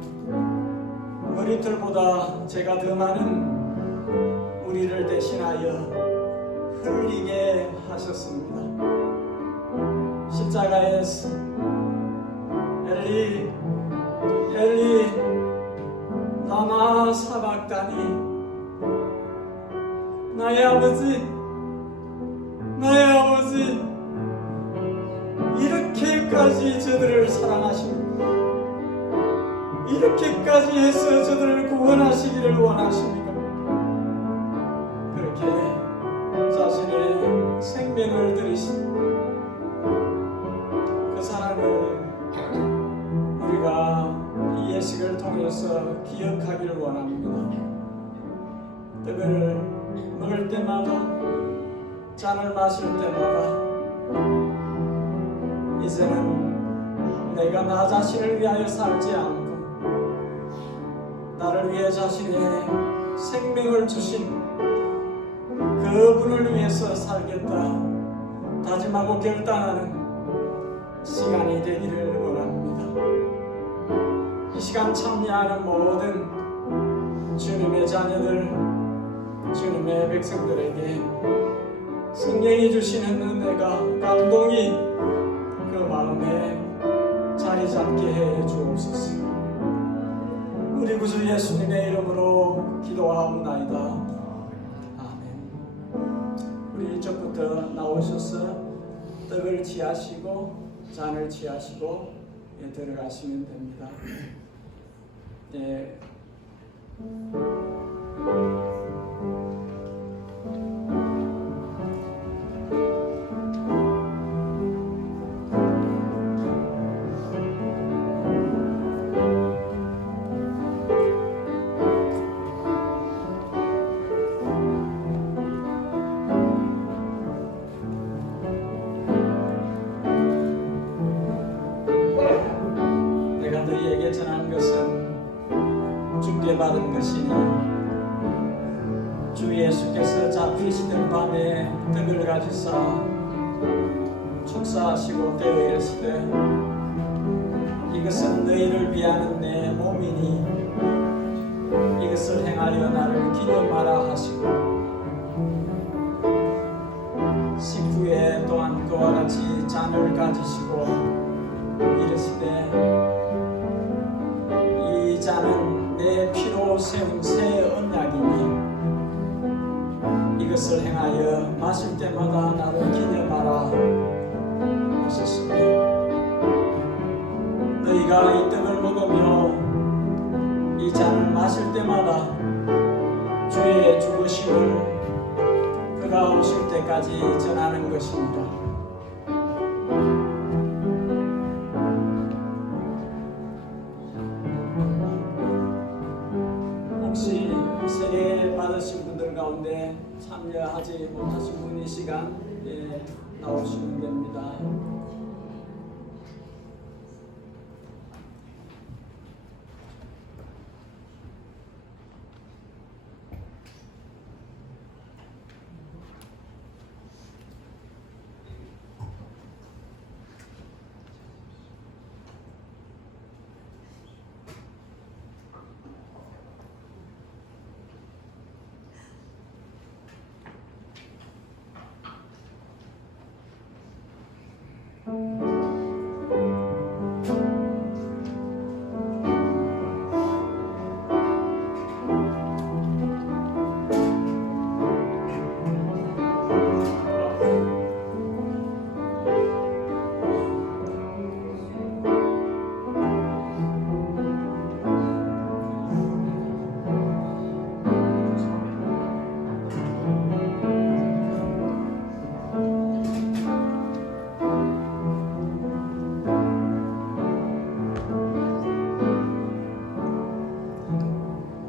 머리털보다 죄가 더 많은 우리를 대신하여 흘리게 하셨습니다. 십자가에서 엘리 엘리 라마 사박다니, 나의 아버지, 나의 아버지, 이렇게까지 저들을 사랑하십니까? 이렇게까지 해서 저들을 구원하시기를 원하십니까? 그렇게 자신의 생명을 들이신 그 사랑을 우리가 이 예식을 통해서 기억하기를 원합니다. 떡을 먹을 때마다, 잔을 마실 때마다 이제는 내가 나 자신을 위하여 살지 않고 나를 위해 자신의 생명을 주신 그분을 위해서 살겠다 다짐하고 결단하는 시간이 되기를 원합니다. 이 시간 참여하는 모든 주님의 자녀들, 주님의 백성들에게 성령이 주시는 은혜가, 감동이 그 마음에 자리 잡게 해 주옵소서. 우리 구주 예수님의 이름으로 기도하옵나이다. 아멘. 우리 이쪽부터 나오셔서 떡을 취하시고 잔을 취하시고 들어가시면 됩니다. 예. 내가 너희에게 전한 것은 주께 받은 것이니 주 예수께서 잡히시던 밤에 떡을 가지사 축사하시고 떼어 이르시되 이것은 너희를 위하는 내 몸이니 이것을 행하여 나를 기념하라 하시고 식후에 또한 그와 같이 잔을 가지시고 이르시되 이 잔은 내 피로 세운 새 언약이니 이것을 행하여 마실 때마다 나를 기념하라 하셨으며 너희가 이 떡을 먹으며 이 잔을 마실 때마다 주의 죽으심을 그가 오실 때까지 전하는 것입니다. 혹시 세례 받으신 분들 가운데 참여하지 못하신 분 이 시간 나오시면 됩니다.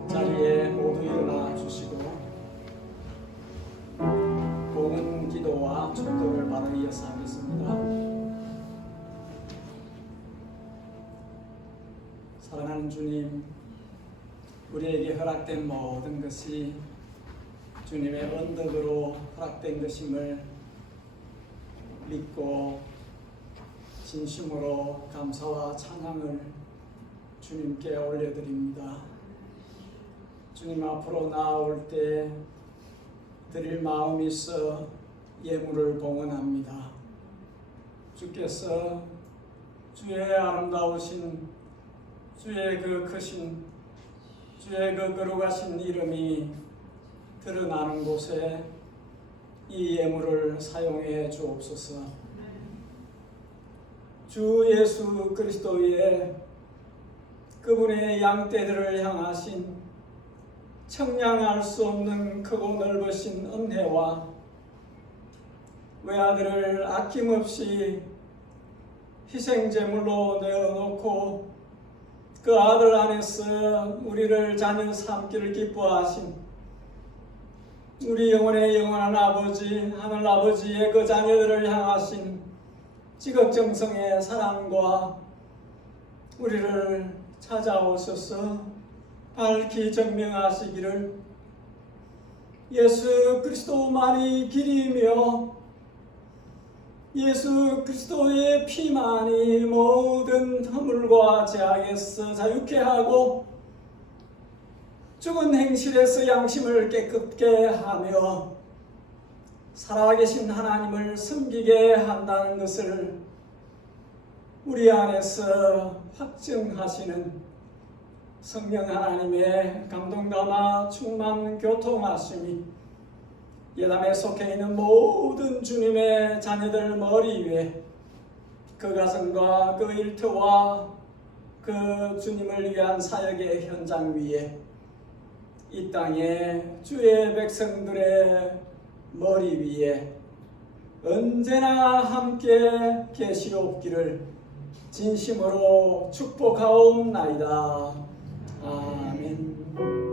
자리에 모두 일어나 주시고 공은 기도와 축도를 바로 이어서 하겠습니다. 사랑하는 주님, 우리에게 허락된 모든 것이 주님의 언덕으로 허락된 것임을 믿고 진심으로 감사와 찬양을 주님께 올려드립니다. 주님 앞으로 나아올 때 드릴 마음이 있어 예물을 봉헌합니다. 주께서 주의 아름다우신 주의 그 크신 주의 그 거룩하신 이름이 드러나는 곳에 이 예물을 사용해 주옵소서. 주 예수 그리스도의 그분의 양떼들을 향하신 청량할 수 없는 크고 넓으신 은혜와 외아들을 아낌없이 희생제물로 내어놓고 그 아들 안에서 우리를 자녀 삼기를 기뻐하신 우리 영혼의 영원한 아버지 하늘 아버지의 그 자녀들을 향하신 지극정성의 사랑과 우리를 찾아오셔서 밝히 증명하시기를 예수 그리스도만이 길이며 예수 그리스도의 피만이 모든 허물과 죄악에서 자유케 하고 죽은 행실에서 양심을 깨끗게 하며 살아계신 하나님을 섬기게 한다는 것을 우리 안에서 확증하시는 성령 하나님의 감동감화 충만 교통하심이 예담에 속해 있는 모든 주님의 자녀들 머리 위에 그 가정과 그 일터와 그 주님을 위한 사역의 현장 위에 이 땅에 주의 백성들의 머리 위에 언제나 함께 계시옵기를 진심으로 축복하옵나이다. 아멘.